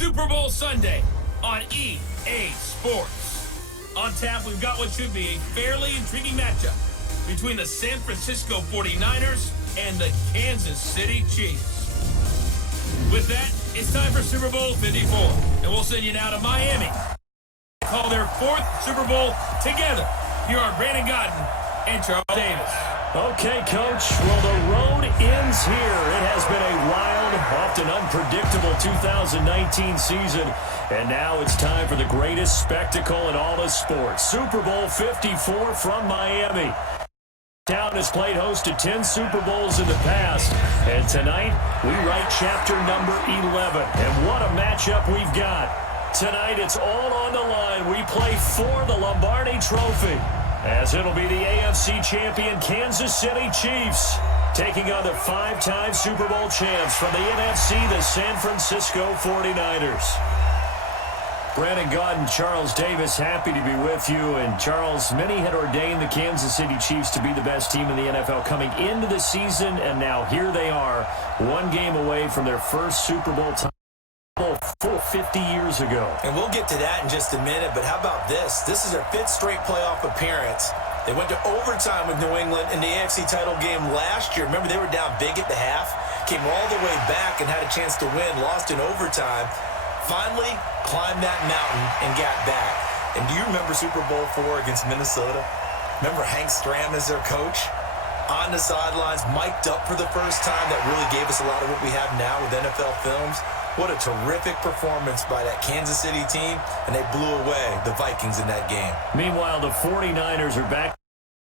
Super Bowl Sunday on EA Sports. On tap, we've got what should be a fairly intriguing matchup between the San Francisco 49ers and the Kansas City Chiefs. With that, it's time for Super Bowl 54, and we'll send you now to Miami. Call their fourth Super Bowl together. Here are Brandon Godden and Charles Davis. Okay, Coach. Well, the road ends here. It has been a wild, often unpredictable 2019 season, and now it's time for the greatest spectacle in all of sports. Super Bowl 54 from Miami. Town has played host to 10 Super Bowls in the past, and tonight we write chapter number 11. And what a matchup we've got. Tonight it's all on the line. We play for the Lombardi Trophy, as it'll be the AFC champion Kansas City Chiefs taking on the five-time Super Bowl champs from the NFC, the San Francisco 49ers. Brandon Godden, Charles Davis, happy to be with you. And Charles, many had ordained the Kansas City Chiefs to be the best team in the NFL coming into the season, and now here they are, one game away from their first Super Bowl title. Full 50 years ago. And we'll get to that in just a minute, but how about this? This is their fifth straight playoff appearance. They went to overtime with New England in the AFC title game last year. Remember, they were down big at the half, came all the way back and had a chance to win, lost in overtime, finally climbed that mountain and got back. And do you remember Super Bowl IV against Minnesota? Remember Hank Stram as their coach? On the sidelines, mic'd up for the first time. That really gave us a lot of what we have now with NFL films. What a terrific performance by that Kansas City team, and they blew away the Vikings in that game. Meanwhile, the 49ers are back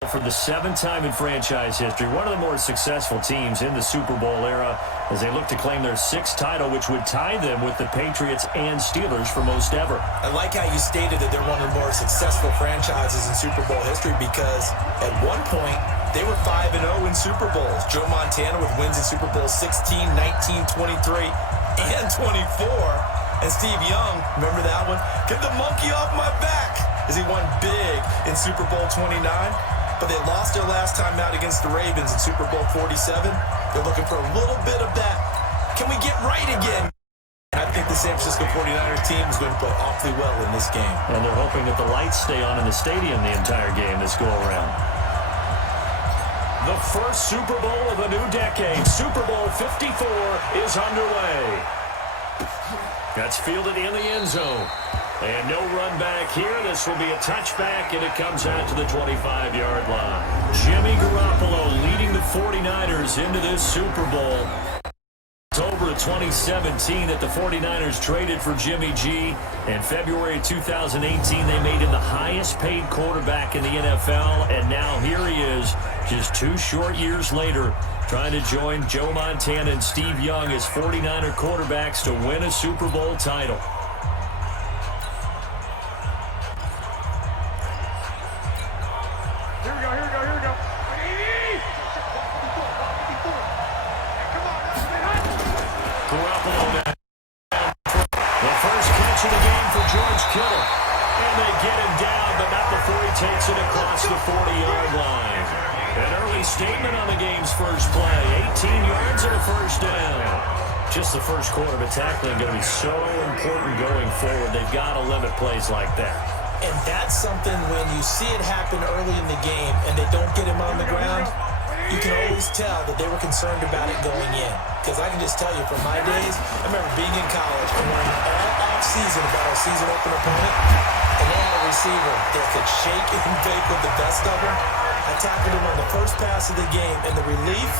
for the seventh time in franchise history, one of the more successful teams in the Super Bowl era, as they look to claim their sixth title, which would tie them with the Patriots and Steelers for most ever. I like how you stated that they're one of the more successful franchises in Super Bowl history, because at one point, they were 5-0 in Super Bowls. Joe Montana with wins in Super Bowl 16, 19, 23, and 24. And Steve Young, remember that one? Get the monkey off my back, as he won big in Super Bowl 29. But they lost their last time out against the Ravens in Super Bowl 47. They're looking for a little bit of that. Can we get right again? I think the San Francisco 49ers team is going to play awfully well in this game. And they're hoping that the lights stay on in the stadium the entire game this go-around. The first Super Bowl of a new decade, Super Bowl 54, is underway. That's fielded in the end zone. And no run back here. This will be a touchback, and it comes out to the 25-yard line. Jimmy Garoppolo leading the 49ers into this Super Bowl. October of 2017 that the 49ers traded for Jimmy G. In February 2018, they made him the highest-paid quarterback in the NFL, and now here he is, just 2 short years later, trying to join Joe Montana and Steve Young as 49er quarterbacks to win a Super Bowl title. Takes it across the 40-yard line. An early statement on the game's first play. 18 yards and a first down. Just the first quarter, but tackling going to be so important going forward. They've got to limit plays like that. And that's something when you see it happen early in the game and they don't get him on the ground, you can always tell that they were concerned about it going in. Because I can just tell you from my days, I remember being in college and learning all off-season about our season opener opponent. And they had a receiver that could shake and bake with the best of them. I tackled him on the first pass of the game, and the relief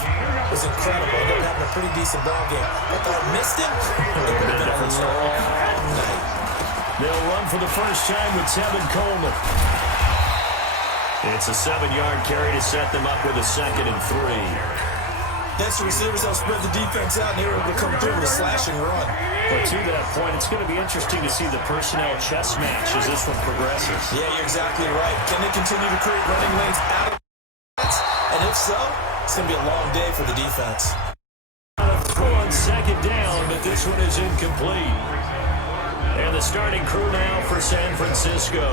was incredible. I ended up having a pretty decent ball game. If I missed him, it would have been a long night. They'll run for the first time with Tevin Coleman. It's a 7-yard carry to set them up with a 2nd and 3. That's the receivers that spread the defense out, and they were able to come through with a slashing run. But to that point, it's going to be interesting to see the personnel chess match as this one progresses. Yeah, you're exactly right. Can they continue to create running lanes out of the defense? And if so, it's going to be a long day for the defense. Throw on 2nd down, but this one is incomplete. And the starting crew now for San Francisco.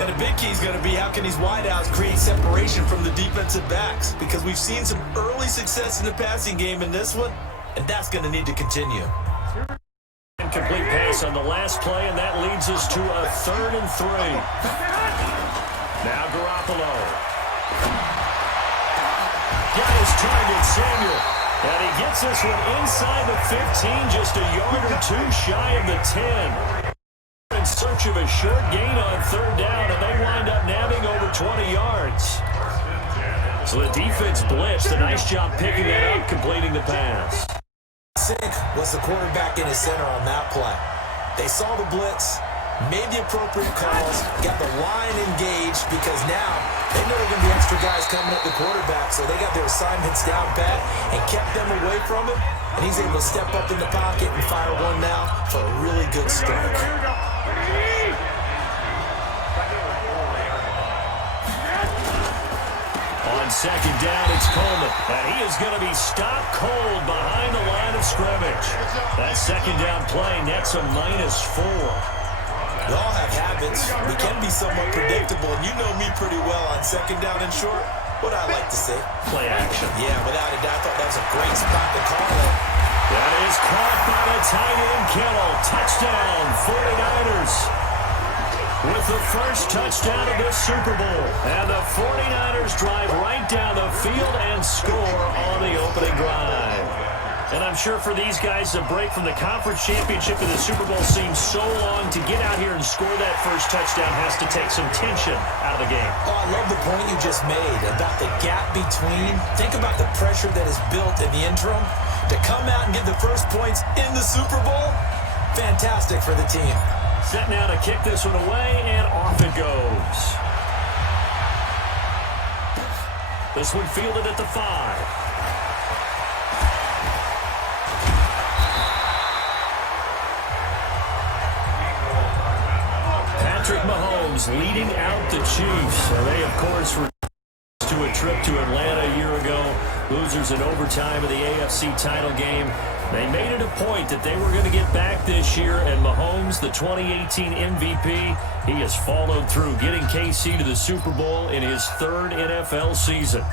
And a big key is going to be how can these wideouts create separation from the defensive backs? Because we've seen some early success in the passing game in this one, and that's going to need to continue. Incomplete pass pass on the last play, and that leads us to a 3rd and 3. Now Garoppolo. Got his target, Samuel. And he gets this one inside the 15, just a yard or two shy of the 10. In search of a short gain on 3rd down, and they wind up nabbing over 20 yards. So the defense blitzed. A nice job picking that up, completing the pass. Sink was the quarterback in his center on that play. They saw the blitz, made the appropriate calls, got the line engaged because now they know there are going to be extra guys coming at the quarterback, so they got their assignments down pat and kept them away from him, and he's able to step up in the pocket and fire one now for a really good strike. On 2nd down, it's Coleman, and he is going to be stopped cold behind the line of scrimmage. That 2nd down play nets a -4. We all have habits. We can be somewhat predictable, and you know me pretty well on 2nd down and short. What I like to say? Play action. Yeah, without a doubt, I thought that was a great spot to call it. That is caught by the tight end, Kittle. Touchdown, 49ers. With the first touchdown of this Super Bowl. And the 49ers drive right down the field and score on the opening drive. And I'm sure for these guys, the break from the conference championship to the Super Bowl seems so long. To get out here and score that first touchdown has to take some tension out of the game. Oh, I love the point you just made about the gap between. Think about the pressure that is built in the interim. To come out and get the first points in the Super Bowl, fantastic for the team. Set now to kick this one away, and off it goes. This one fielded at the 5. Patrick Mahomes leading out the Chiefs. They, of course, were to a trip to Atlanta a year ago. Losers in overtime of the AFC title game. They made it a point that they were going to get back this year, and Mahomes, the 2018 MVP, he has followed through, getting KC to the Super Bowl in his 3rd NFL season.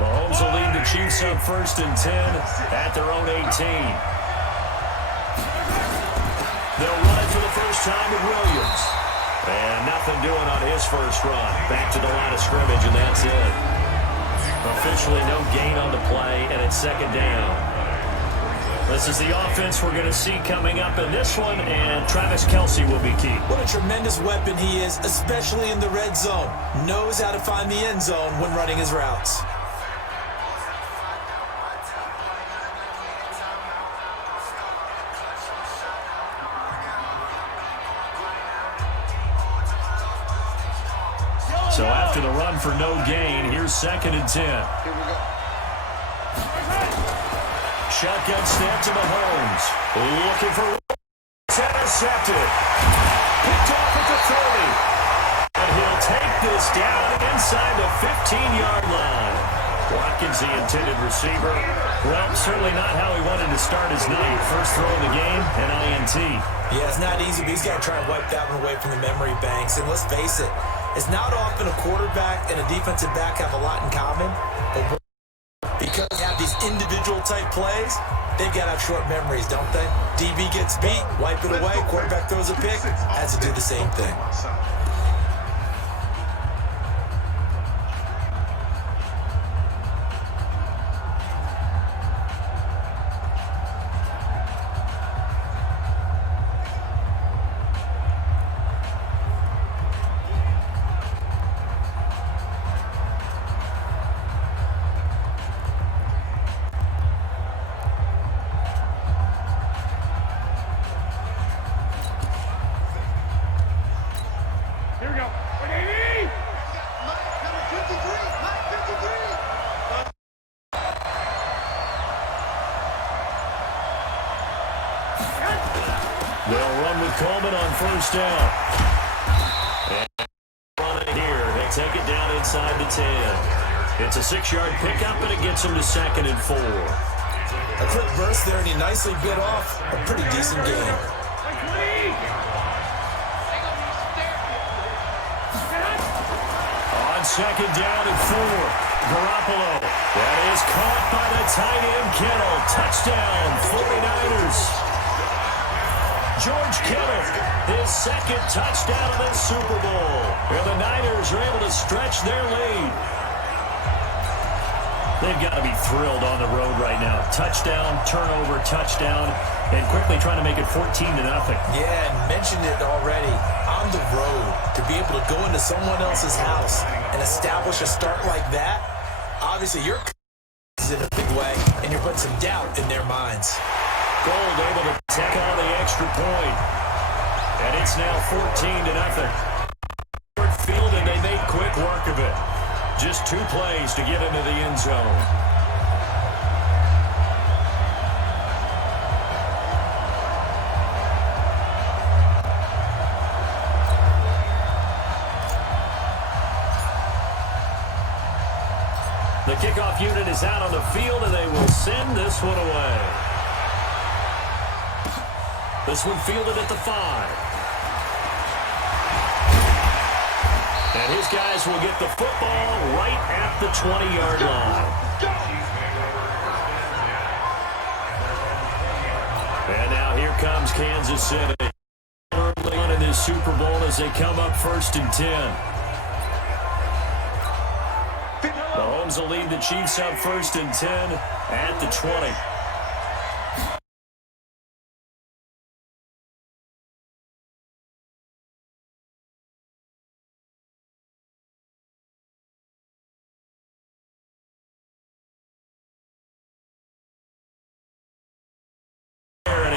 Mahomes will lead the Chiefs up 1st and 10 at their own 18. They'll run it for the first time with Williams. And nothing doing on his first run. Back to the line of scrimmage, and that's it. Officially no gain on the play, and it's 2nd down. This is the offense we're going to see coming up in this one, and Travis Kelce will be key. What a tremendous weapon he is, especially in the red zone. Knows how to find the end zone when running his routes. So after the run for no gain, here's 2nd and 10. Shotgun snap to Mahomes. Looking for intercepted. Picked off at the 30. And he'll take this down inside the 15-yard line. Watkins, the intended receiver. Well, certainly not how he wanted to start his night. First throw of the game, an INT. Yeah, it's not easy, but he's got to try and wipe that one away from the memory banks. And let's face it, it's not often a quarterback and a defensive back have a lot in common. But because they have these individual type plays, they've got to have short memories, don't they? DB gets beat, wipe it away, quarterback throws a pick, has to do the same thing. They'll run with Coleman on 1st down. And run it here. They take it down inside the 10. It's a 6-yard pickup, and it gets them to 2nd and 4. A quick burst there, and he nicely bit off a pretty decent game. On 2nd down and 4. Garoppolo. That is caught by the tight end, Kittle. Touchdown, 49ers. George Kittle, his second touchdown of this Super Bowl. And the Niners are able to stretch their lead. They've got to be thrilled on the road right now. Touchdown, turnover, touchdown, and quickly trying to make it 14-0. Yeah, and mentioned it already. On the road, to be able to go into someone else's house and establish a start like that, obviously you're in a big way, and you're putting some doubt in their minds. Gold able to take on the extra point. And it's now 14-0. Field, and they made quick work of it. Just 2 plays to get into the end zone. The kickoff unit is out on the field, and they will send this one away. This one fielded at the 5. And his guys will get the football right at the 20-yard line. And now here comes Kansas City. Early on in this Super Bowl as they come up 1st and 10. Mahomes will lead the Chiefs up 1st and 10 at the 20.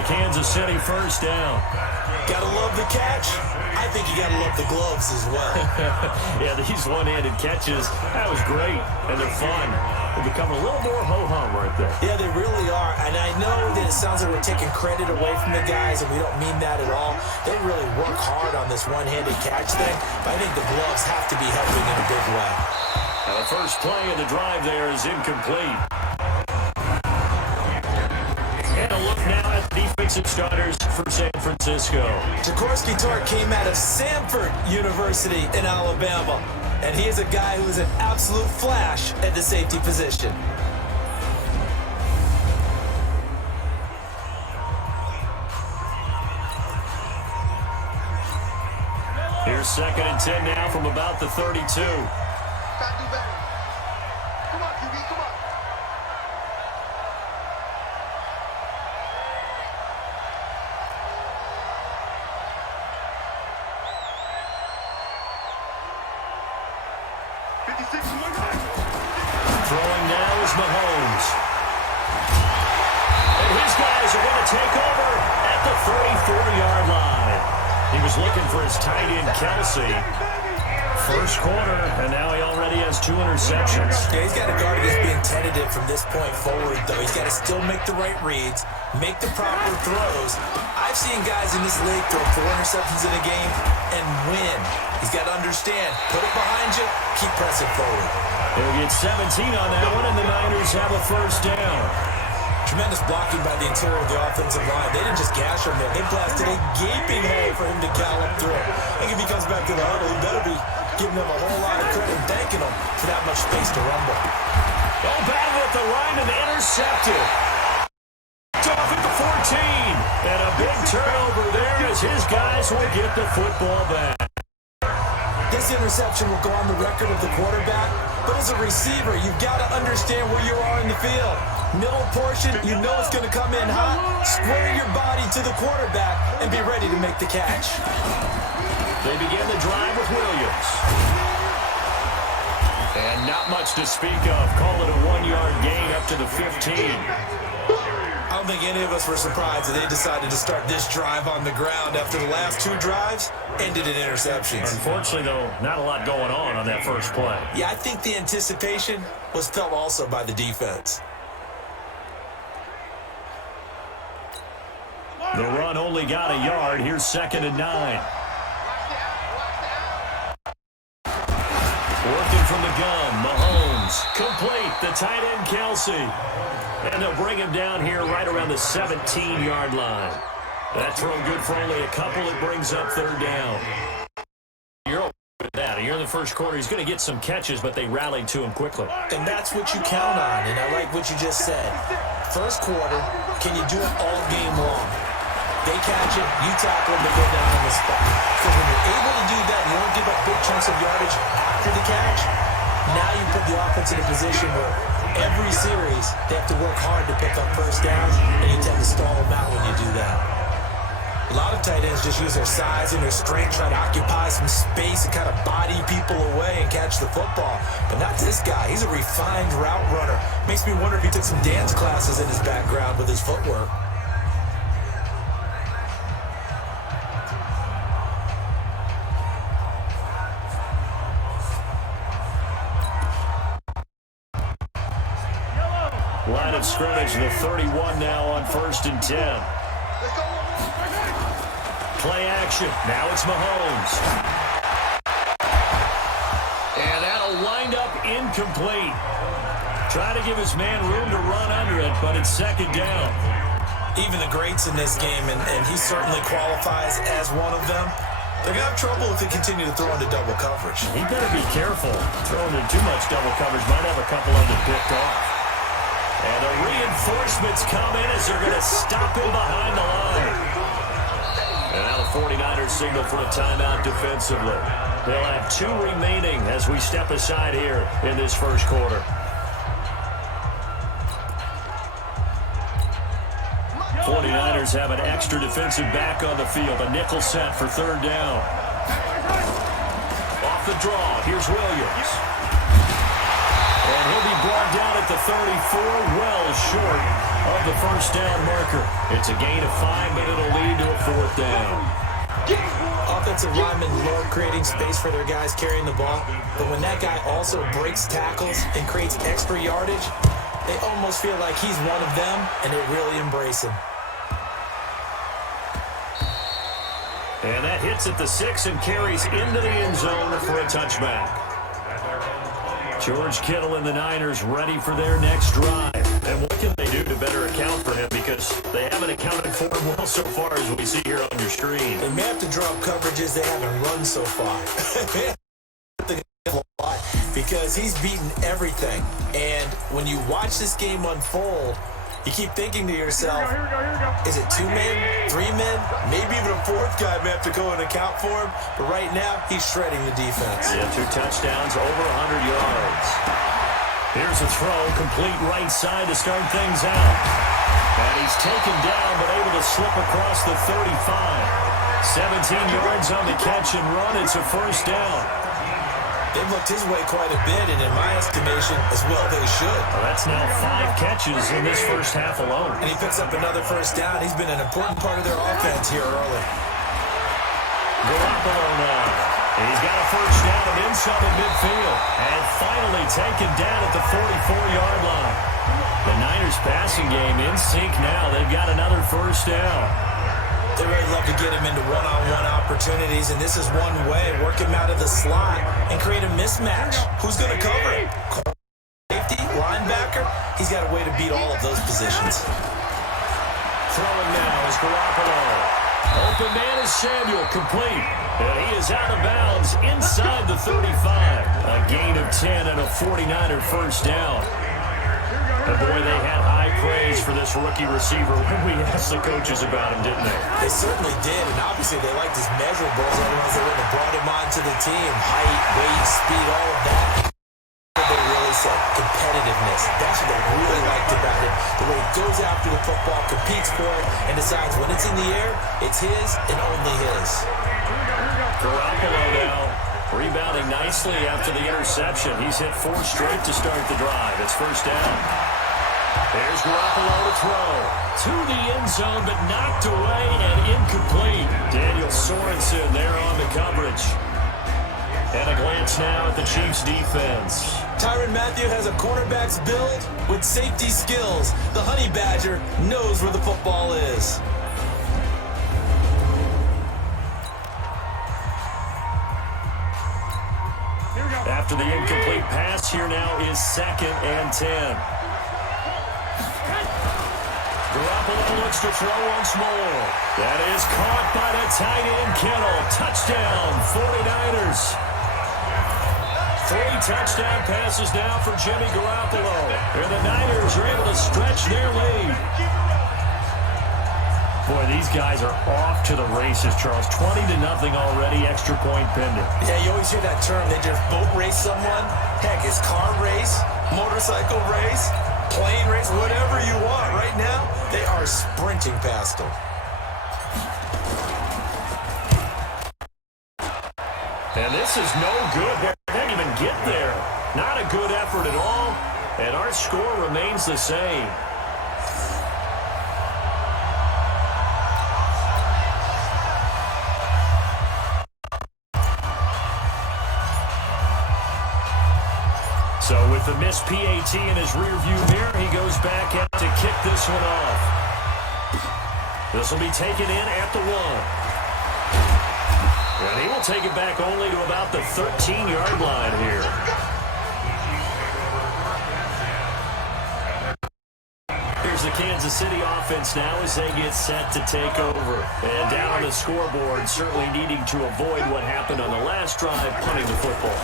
Kansas City first down. Gotta love the catch. I think you gotta love the gloves as well. Yeah, these one-handed catches, that was great, and they're fun. They become a little more ho-hum right there. Yeah, they really are, and I know that it sounds like we're taking credit away from the guys, and we don't mean that at all. They really work hard on this one-handed catch thing, but I think the gloves have to be helping in a big way. Now the first play of the drive there is incomplete. And a look now at the defensive starters for San Francisco. Jaworski Tartt came out of Samford University in Alabama, and he is a guy who is an absolute flash at the safety position. Here's 2nd and 10 now from about the 32. Throwing now is Mahomes. And his guys are going to take over at the 34-yard line. He was looking for his tight end, Kelsey. First quarter, and now he already has 2 interceptions. Yeah, he's got a guard that's being tentative from this point forward, though. He's got to still make the right reads, make the proper throws. I've seen guys in this league throw 4 interceptions in a game and win. He's got to understand, put it behind you, keep pressing forward. They'll get 17 on that one, and the Niners have a first down. Tremendous blocking by the interior of the offensive line. They didn't just gash him there. They blasted a gaping hole for him to gallop through. I think if he comes back to the huddle, he better be giving them a whole lot of credit and thanking them for that much space to rumble. Oh, battle at the line and intercepted. Off at the 14. And a big turnover there as his guys will get the football back. This interception will go on the record of the quarterback, but as a receiver, you've got to understand where you are in the field. Middle portion, you know it's going to come in hot. Square your body to the quarterback and be ready to make the catch. They begin the drive with Williams. And not much to speak of. Call it a 1-yard gain up to the 15. I don't think any of us were surprised that they decided to start this drive on the ground after the last 2 drives ended in interceptions. Unfortunately, though, not a lot going on that first play. Yeah, I think the anticipation was felt also by the defense. The run only got a yard. Here's 2nd and 9. Working from the gun, Mahomes. Complete, the tight end, Kelsey. And they'll bring him down here right around the 17-yard line. That throw good for only a couple. It brings up 3rd down. You're over with that. here in the first quarter, he's going to get some catches, but they rallied to him quickly. And that's what you count on, and I like what you just said. First quarter, can you do it all game long? They catch it, you tackle them to go down on the spot. Because when you're able to do that, you don't give up big chunks of yardage after the catch, now you put the offense in a position where every series they have to work hard to pick up first downs, and you tend to stall them out when you do that. A lot of tight ends just use their size and their strength, try to occupy some space and kind of body people away and catch the football. But not this guy. He's a refined route runner. Makes me wonder if he took some dance classes in his background with his footwork. Line of scrimmage, the 31 now on 1st and 10. Play action. Now it's Mahomes. And that'll wind up incomplete. Try to give his man room to run under it, but it's 2nd down. Even the greats in this game, and he certainly qualifies as one of them, they're going to have trouble if they continue to throw into double coverage. He better be careful. Throwing in too much double coverage might have a couple of them picked off. And the reinforcements come in as they're going to stop him behind the line. And now the 49ers signal for a timeout defensively. They'll have 2 remaining as we step aside here in this first quarter. 49ers have an extra defensive back on the field. A nickel set for 3rd down. Off the draw, here's Williams. And he'll be brought down at the 34, well short of the first down marker. It's a gain of 5, but it'll lead to a 4th down. Offensive linemen love creating space for their guys carrying the ball, but when that guy also breaks tackles and creates extra yardage, they almost feel like he's one of them, and they really embrace him. And that hits at the 6 and carries into the end zone for a touchback. George Kittle and the Niners ready for their next drive. And what can they do to better account for him? Because they haven't accounted for him well so far as we see here on your screen. They may have to drop coverages they haven't run so far. Because he's beaten everything. And when you watch this game unfold, you keep thinking to yourself, is it 2 men, 3 men, maybe even a 4th guy may have to go and account for him. But right now, he's shredding the defense. Yeah, 2 touchdowns, over 100 yards. Here's a throw, complete right side to start things out. And he's taken down, but able to slip across the 35. 17 yards on the catch and run. It's a 1st down. They've looked his way quite a bit, and in my estimation, as well they should. Well, that's now 5 catches in this first half alone. And he picks up another 1st down. He's been an important part of their offense here early. Garoppolo now. He's got a 1st down and then some at midfield. And finally taken down at the 44-yard line. The Niners passing game in sync now. They've got another 1st down. They really love to get him into one-on-one opportunities, and this is one way. Work him out of the slot and create a mismatch. Who's going to cover it? Safety, linebacker? He's got a way to beat all of those positions. Throwing now is Garoppolo. Open man is Samuel, complete. And he is out of bounds inside the 35. A gain of 10 and a 49er 1st down. And boy, they had high praise for this rookie receiver when we asked the coaches about him, didn't they? They certainly did, and obviously they liked his measurables. Otherwise, they wouldn't have brought him onto the team. Height, weight, speed, all of that. They really said competitiveness. That's what they really liked about it. The way he goes after the football, competes for it, and decides when it's in the air, it's his and only his. Garoppolo now rebounding nicely after the interception. He's hit 4 straight to start the drive. It's 1st down. There's Garoppolo to throw. To the end zone, but knocked away and incomplete. Daniel Sorensen there on the coverage. And a glance now at the Chiefs' defense. Tyrann Mathieu has a cornerback's build with safety skills. The Honey Badger knows where the football is. After the incomplete pass, here now is 2nd and 10. Garoppolo looks to throw once more. That is caught by the tight end, Kittle. Touchdown, 49ers. 3 touchdown passes now for Jimmy Garoppolo. And the Niners are able to stretch their lead. Boy, these guys are off to the races, Charles. 20-0 already, extra point pending. Yeah, you always hear that term. They just boat race someone. Heck, it's car race, motorcycle race, plane race, whatever you want. Right now, they are sprinting past them. And this is no good. They didn't even get there. Not a good effort at all. And our score remains the same. So with the missed PAT in his rearview mirror, he goes back out to kick this one off. This will be taken in at the 1. And he will take it back only to about the 13-yard line here. Here's the Kansas City offense now as they get set to take over. And down on the scoreboard, certainly needing to avoid what happened on the last drive, punting the football.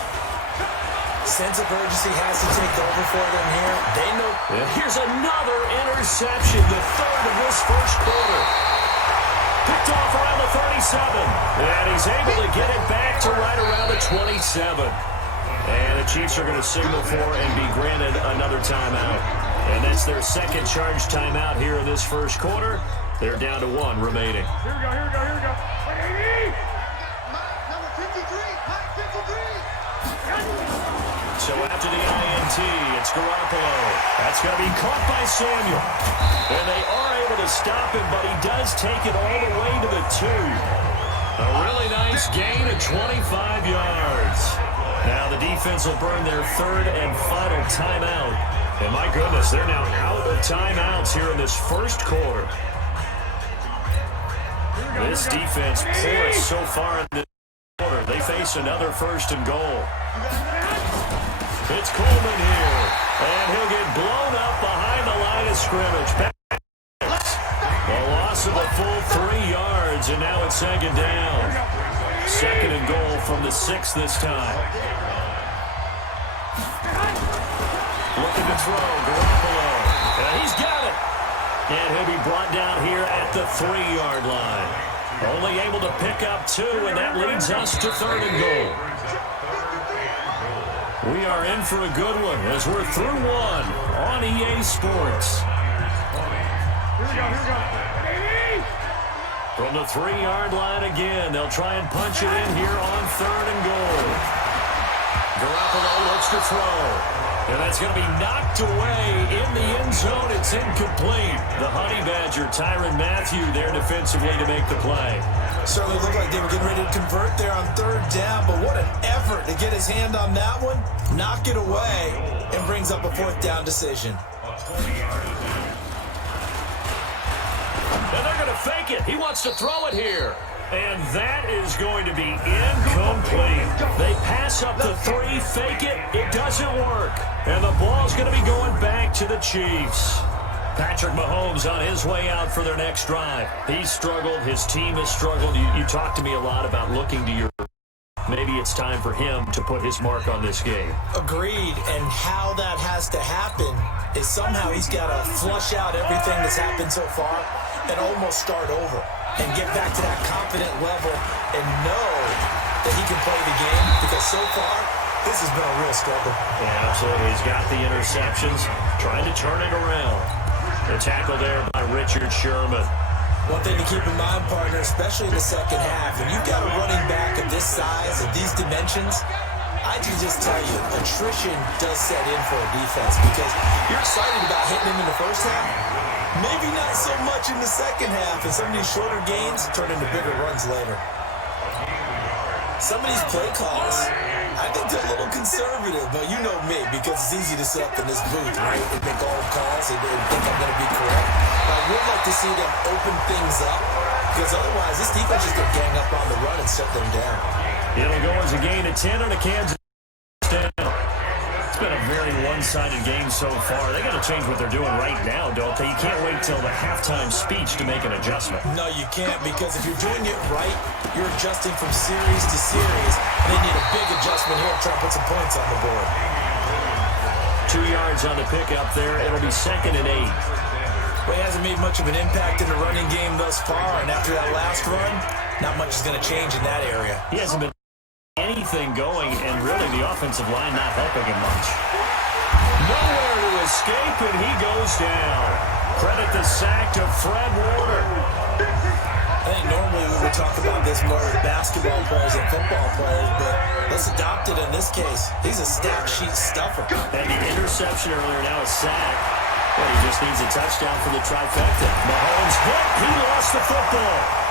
Sense of urgency has to take over for them here. They know. Here's another interception, the third of this first quarter. Picked off around the 37. And he's able to get it back to right around the 27. And the Chiefs are going to signal for and be granted another timeout. And that's their second charge timeout here in this first quarter. They're down to 1 remaining. Here we go. So after the INT, it's Garoppolo. That's going to be caught by Samuel. And they are able to stop him, but he does take it all the way to the 2. A really nice gain of 25 yards. Now the defense will burn their third and final timeout. And my goodness, they're now out of timeouts here in this first quarter. This defense porous so far in this quarter. They face another first and goal. It's Coleman here, and he'll get blown up behind the line of scrimmage. A loss of a full 3 yards, and now it's second down. Second and goal from the 6 this time. Looking to throw, Garoppolo. And he's got it. And he'll be brought down here at the 3-yard line. Only able to pick up 2, and that leads us to third and goal. We are in for a good one as we're through 1 on EA Sports. Here we go. From the 3-yard line again, they'll try and punch it in here on third and goal. Garoppolo looks to throw. And that's going to be knocked away in the end zone. It's incomplete. The Honey Badger, Tyrann Mathieu, there defensively to make the play. Certainly looked like they were getting ready to convert there on third down, but what an effort to get his hand on that one, knock it away, and brings up a 4th down decision. And they're going to fake it. He wants to throw it here. And that is going to be incomplete. They pass up the 3, fake it. It doesn't work. And the ball's going to be going back to the Chiefs. Patrick Mahomes on his way out for their next drive. He's struggled. His team has struggled. You talked to me a lot about looking to your... Maybe it's time for him to put his mark on this game. Agreed. And how that has to happen is somehow he's got to flush out everything that's happened so far and almost start over and get back to that confident level and know that he can play the game, because so far this has been a real struggle. Yeah, absolutely. He's got the interceptions, trying to turn it around. The tackle there by Richard Sherman. One thing to keep in mind, partner, especially in the second half, when you've got a running back of this size, of these dimensions, I can just tell you, attrition does set in for a defense, because you're excited about hitting him in the first half, maybe not so much in the second half, and some of these shorter gains turn into bigger runs later. Some of these play calls, I think they're a little conservative, but you know me, because it's easy to sit up in this booth, right, and make all calls and think I'm going to be correct. But I would like to see them open things up, because otherwise this defense is going to gang up on the run and shut them down. It'll go as a gain of 10 on a Kansas down. It's been a very very one-sided game so far. They got to change what they're doing right now, don't they? You can't wait till the halftime speech to make an adjustment. No, you can't, because if you're doing it right, you're adjusting from series to series. They need a big adjustment here to try to put some points on the board. 2 yards on the pickup there. It'll be 2nd and 8. Well, he hasn't made much of an impact in the running game thus far, and after that last run, not much is going to change in that area. He hasn't been anything going, and really the offensive line not helping him much. Nowhere to escape, and he goes down. Credit the sack to Fred Warner. I think normally we would talk about this more with basketball players and football players, but let's adopt it in this case. He's a stat sheet stuffer. And the interception earlier, now a sack. Well, he just needs a touchdown for the trifecta. Mahomes hit. He lost the football.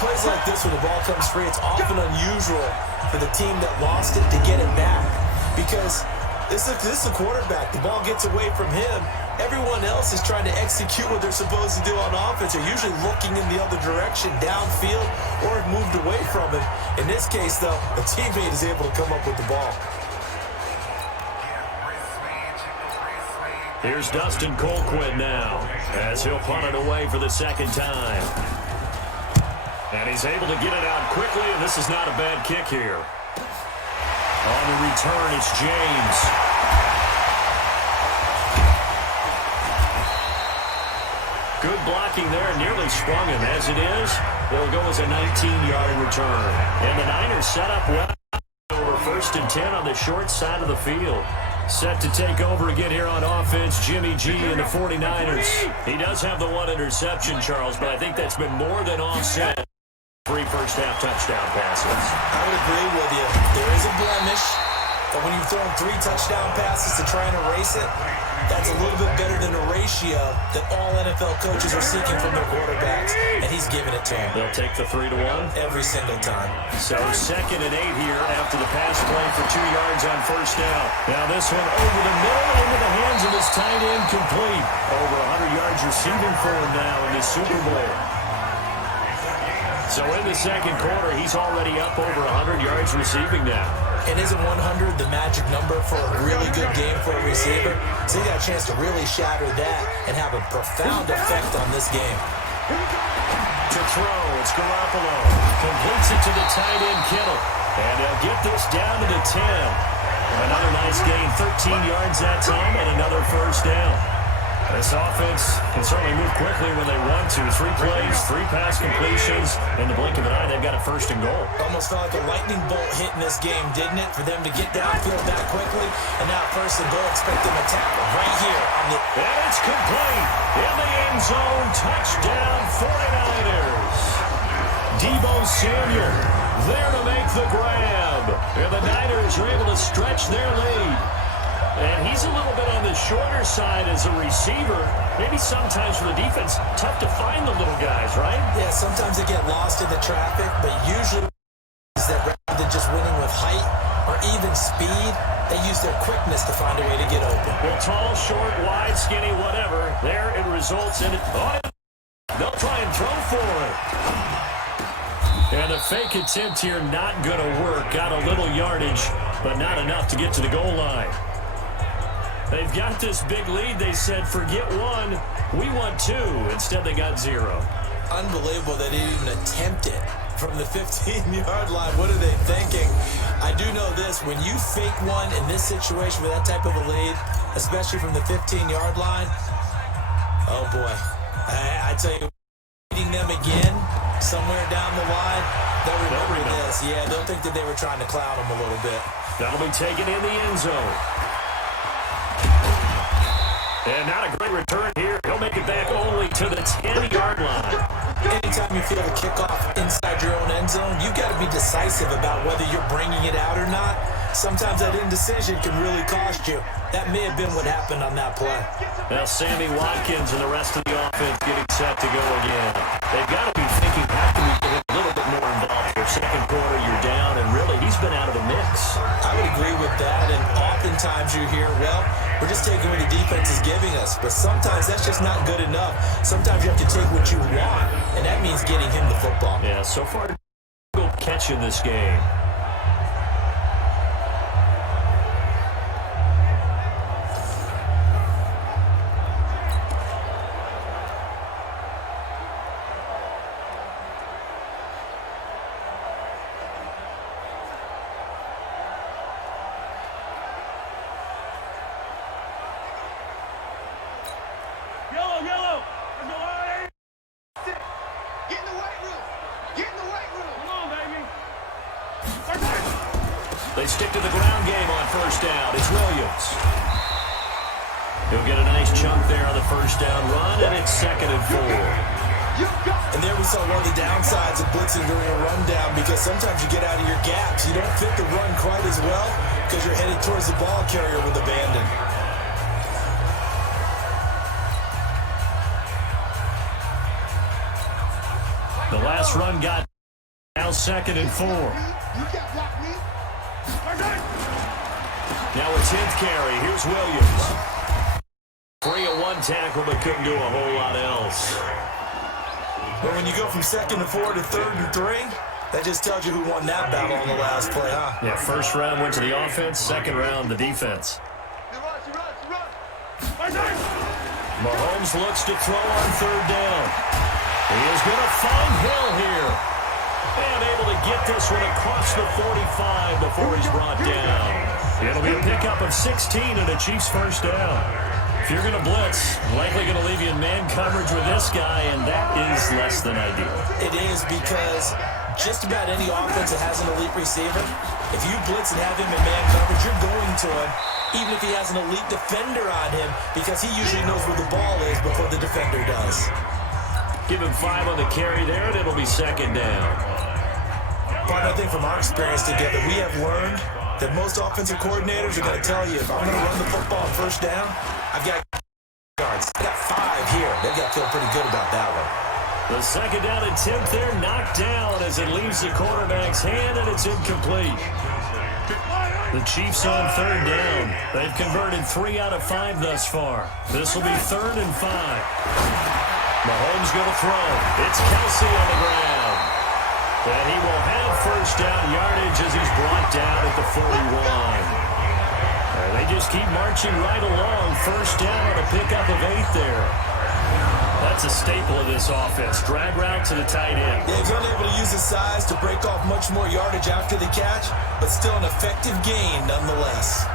Plays like this when the ball comes free, it's often unusual for the team that lost it to get it back, because this is a quarterback. The ball gets away from him. Everyone else is trying to execute what they're supposed to do on offense. They're usually looking in the other direction, downfield, or have moved away from him. In this case, though, a teammate is able to come up with the ball. Here's Dustin Colquitt now, as he'll punt it away for the second time. And he's able to get it out quickly, and this is not a bad kick here. On the return, it's James. Good blocking there, nearly sprung him. As it is, it'll go as a 19-yard return. And the Niners set up well over 1st and 10 on the short side of the field. Set to take over again here on offense, Jimmy G and the 49ers. He does have the one interception, Charles, but I think that's been more than offset. 3 first-half touchdown passes. I would agree with you. There is a blemish, but when you've thrown 3 touchdown passes to try and erase it, that's a little bit better than a ratio that all NFL coaches are seeking from their quarterbacks, and he's giving it to them. They'll take the 3-1 every single time. So 2nd and 8 here after the pass play for 2 yards on first down. Now this one over the middle into the hands of his tight end, complete. Over 100 yards receiving for him now in this Super Bowl. So in the second quarter, he's already up over 100 yards receiving now. And isn't 100 the magic number for a really good game for a receiver? So he got a chance to really shatter that and have a profound effect on this game. To throw, it's Garoppolo. Completes it to the tight end, Kittle. And they'll get this down to the 10. And another nice gain, 13 yards that time, and another first down. This offense can certainly move quickly when they want to. 3 plays, 3 pass completions. In the blink of an eye, they've got a 1st and goal. Almost felt like a lightning bolt hit in this game, didn't it? For them to get downfield that quickly. And now 1st and goal, expect them to tackle right here. And it's complete. In the end zone, touchdown 49ers. Deebo Samuel there to make the grab. And the Niners are able to stretch their lead. And he's a little bit on the shorter side as a receiver. Maybe sometimes for the defense, tough to find the little guys, right? Yeah, sometimes they get lost in the traffic, but usually is that rather than just winning with height or even speed, they use their quickness to find a way to get open. Well, tall, short, wide, skinny, whatever. There it results in it. Oh, they'll try and throw for it. And a fake attempt here not going to work. Got a little yardage, but not enough to get to the goal line. They've got this big lead. They said, forget 1, we want 2. Instead, they got 0. Unbelievable they didn't even attempt it from the 15-yard line. What are they thinking? I do know this. When you fake one in this situation with that type of a lead, especially from the 15-yard line, oh, boy. I tell you, beating them again somewhere down the line, they'll remember this. Yeah, they'll think that they were trying to cloud them a little bit. That'll be taken in the end zone. And not a great return here. He'll make it back only to the 10-yard line. Anytime you feel a kickoff inside your own end zone, you've got to be decisive about whether you're bringing it out or not. Sometimes that indecision can really cost you. That may have been what happened on that play. Now Sammy Watkins and the rest of the offense getting set to go again. They've got to be thinking, how can we get a little bit more involved? For second quarter, you're down, and really, he's been out of the mix. I would agree with that, and oftentimes you hear, well, We're just taking what the defense is giving us. But sometimes that's just not good enough. Sometimes you have to take what you want, and that means getting him the football. Yeah, so far, no catch in this game. Yellow. Get in the weight room. Get in the weight room. Come on, baby. They stick to the ground game on first down. It's Williams. He'll get a nice chunk there on the first down run, and it's 2nd and 4. And there we saw one of the downsides of blitzing during a rundown, because sometimes you get out of your gaps. You don't fit the run quite as well because you're headed towards the ball carrier with abandon. The last run got now 2nd and 4. Now a 10th carry. Here's Williams. 3-1 tackle, but couldn't do a whole lot else. But when you go from 2nd and 4 to 3rd and 3, that just tells you who won that battle on the last play, huh? Yeah, first round went to the offense, second round the defense. Mahomes looks to throw on 3rd down. He is going to find Hill here. And able to get this one across the 45 before he's brought down. It'll be a pickup of 16 and a Chiefs first down. If you're going to blitz, likely going to leave you in man coverage with this guy, and that is less than ideal. It is, because just about any offense that has an elite receiver, if you blitz and have him in man coverage, you're going to him, even if he has an elite defender on him, because he usually knows where the ball is before the defender does. Give him 5 on the carry there, and it'll be 2nd down. But I think from our experience together, we have learned that most offensive coordinators are going to tell you, if I'm going to run the football on first down, I've got yards. I got 5 here. They've got to feel pretty good about that one. The 2nd down attempt there knocked down as it leaves the quarterback's hand, and it's incomplete. The Chiefs on 3rd down. They've converted 3 out of 5 thus far. This will be 3rd and 5. Mahomes going to throw. It's Kelsey on the ground. And he will have first down yardage as he's brought down at the 41. And they just keep marching right along. First down on a pickup of 8 there. That's a staple of this offense. Drag route to the tight end. Yeah, he's unable to use his size to break off much more yardage after the catch, but still an effective gain nonetheless.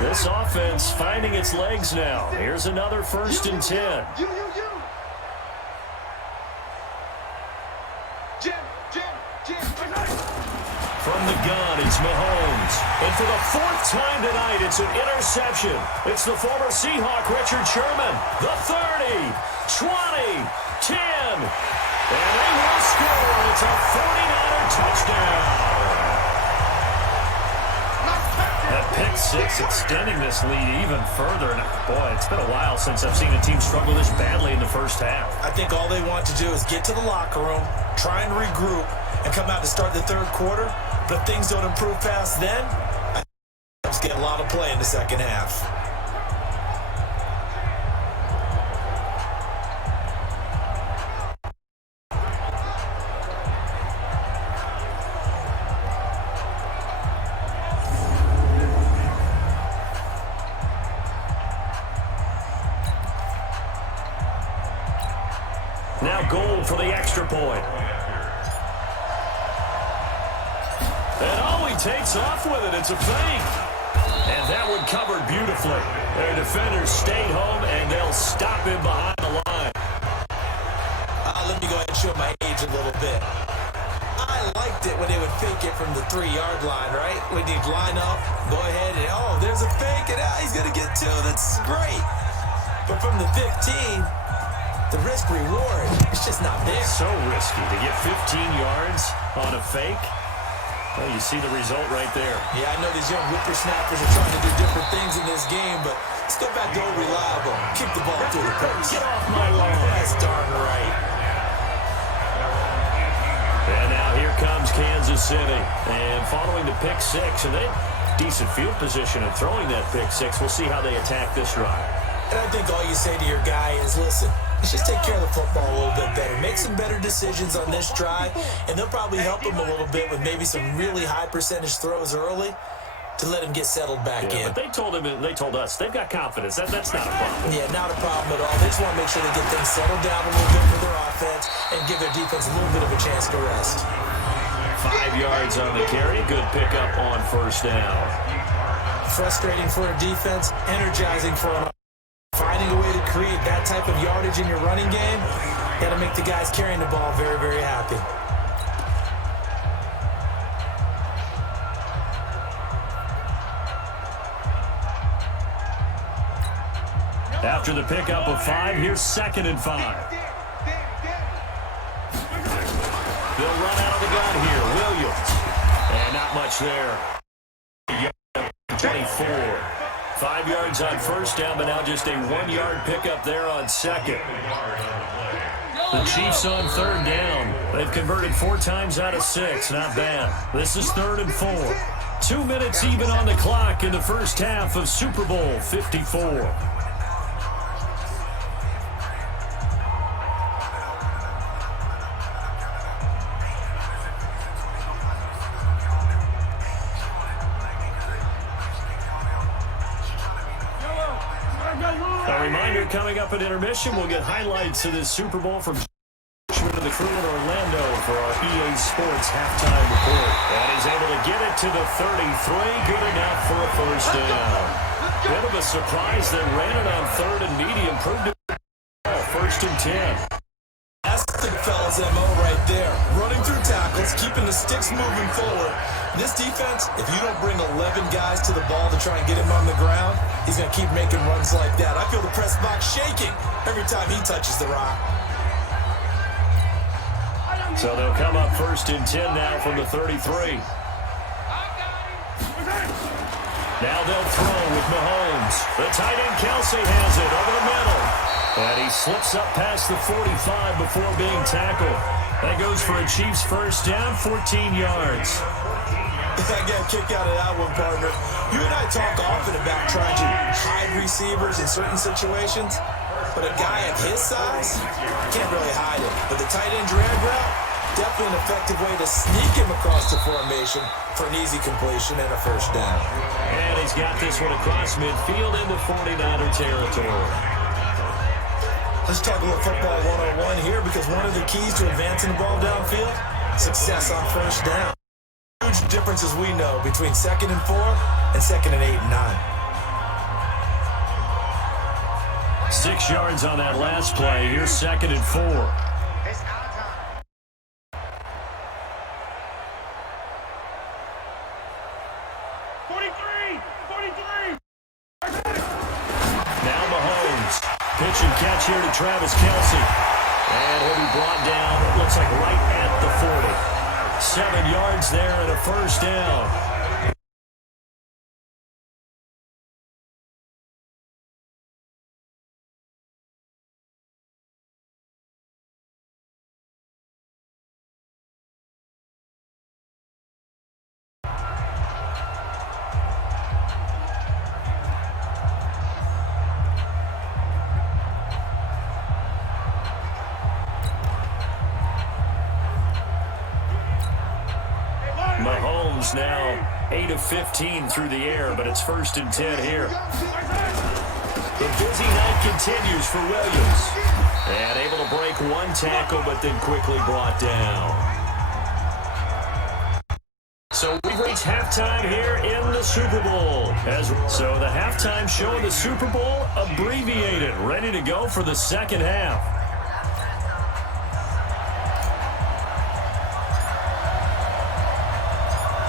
This offense finding its legs now. Here's another 1st and 10. From the gun, it's Mahomes. And for the 4th time tonight, it's an interception. It's the former Seahawk, Richard Sherman. The 30, 20, 10. And they will score. It's a 49er touchdown. That pick 6 extending this lead even further. And boy, it's been a while since I've seen a team struggle this badly in the first half. I think all they want to do is get to the locker room, try and regroup, and come out to start the 3rd quarter. But if things don't improve past then, I think they'll get a lot of play in the 2nd half. Now goal for the extra point. And he takes off with it. It's a fake. And that one covered beautifully. Their defenders stayed home, and they'll stop him behind the line. Let me go ahead and show my age a little bit. I liked it when they would fake it from the 3-yard line, right? When you'd line up, go ahead, and there's a fake, and he's going to get 2. That's great. But from the 15... the risk-reward, it's just not there. So risky to get 15 yards on a fake. Well, you see the result right there. Yeah, I know these young whippersnappers are trying to do different things in this game, but Let's go back to old reliable. Kick the ball through the post. Get off my lawn. That's darn right. And now here comes Kansas City. And following the pick six, and they decent field position and throwing that pick six. We'll see how they attack this drive. And I think all you say to your guy is, listen, let's just take care of the football a little bit better. Make some better decisions on this drive, and they'll probably help him a little bit with maybe some really high percentage throws early to let him get settled back in. But they told us they've got confidence. That's not a problem. Yeah, not a problem at all. They just want to make sure they get things settled down a little bit for their offense and give their defense a little bit of a chance to rest. 5 yards on the carry. Good pickup on first down. Frustrating for a defense, energizing for an offense. Finding a way to create that type of yardage in your running game, got to make the guys carrying the ball very, very happy. After the pickup of 5, here's 2nd and 5. They'll run out of the gun here. Williams. And not much there. 24. 5 yards on first down, but now just a 1-yard pickup there on second. The Chiefs on 3rd down. They've converted 4 times out of 6. Not bad. This is 3rd and 4. 2 minutes even on the clock in the first half of Super Bowl 54. Coming up at intermission, we'll get highlights of this Super Bowl from Schmidt and the crew in Orlando for our EA Sports halftime report. And he's able to get it to the 33. Good enough for a first down. Bit of a surprise. They ran it on 3rd and medium. Proved it 1st and 10. That's the fella's MO right there. Running through tackles, keeping the sticks moving forward. This defense, if you don't bring 11 guys to the ball to try and get him on the ground, he's going to keep making runs like that. I feel the press box shaking every time he touches the rock. So they'll come up 1st and 10 now from the 33. Now they'll throw with Mahomes. The tight end Kelsey has it over the middle. And he slips up past the 45 before being tackled. That goes for a Chiefs first down, 14 yards. I got a kick out of that one, partner. You and I talk often about trying to hide receivers in certain situations, but a guy of his size, can't really hide it. But the tight end drag route, definitely an effective way to sneak him across the formation for an easy completion and a first down. And he's got this one across midfield into 49er territory. Let's talk a little football 101 here, because one of the keys to advancing the ball downfield, success on first down. Huge differences we know between 2nd and 4 and 2nd and 8 and 9. 6 yards on that last play. Here's 2nd and 4. It's our time. Now Mahomes. Pitch and catch here to Travis Kelsey. And he'll be brought down, it looks like right at the 40. 7 yards there and a first down. Mahomes now 8 of 15 through the air, but it's 1st and 10 here. The busy night continues for Williams. And able to break 1 tackle, but then quickly brought down. So we've reached halftime here in the Super Bowl. So the halftime show of the Super Bowl abbreviated, ready to go for the second half.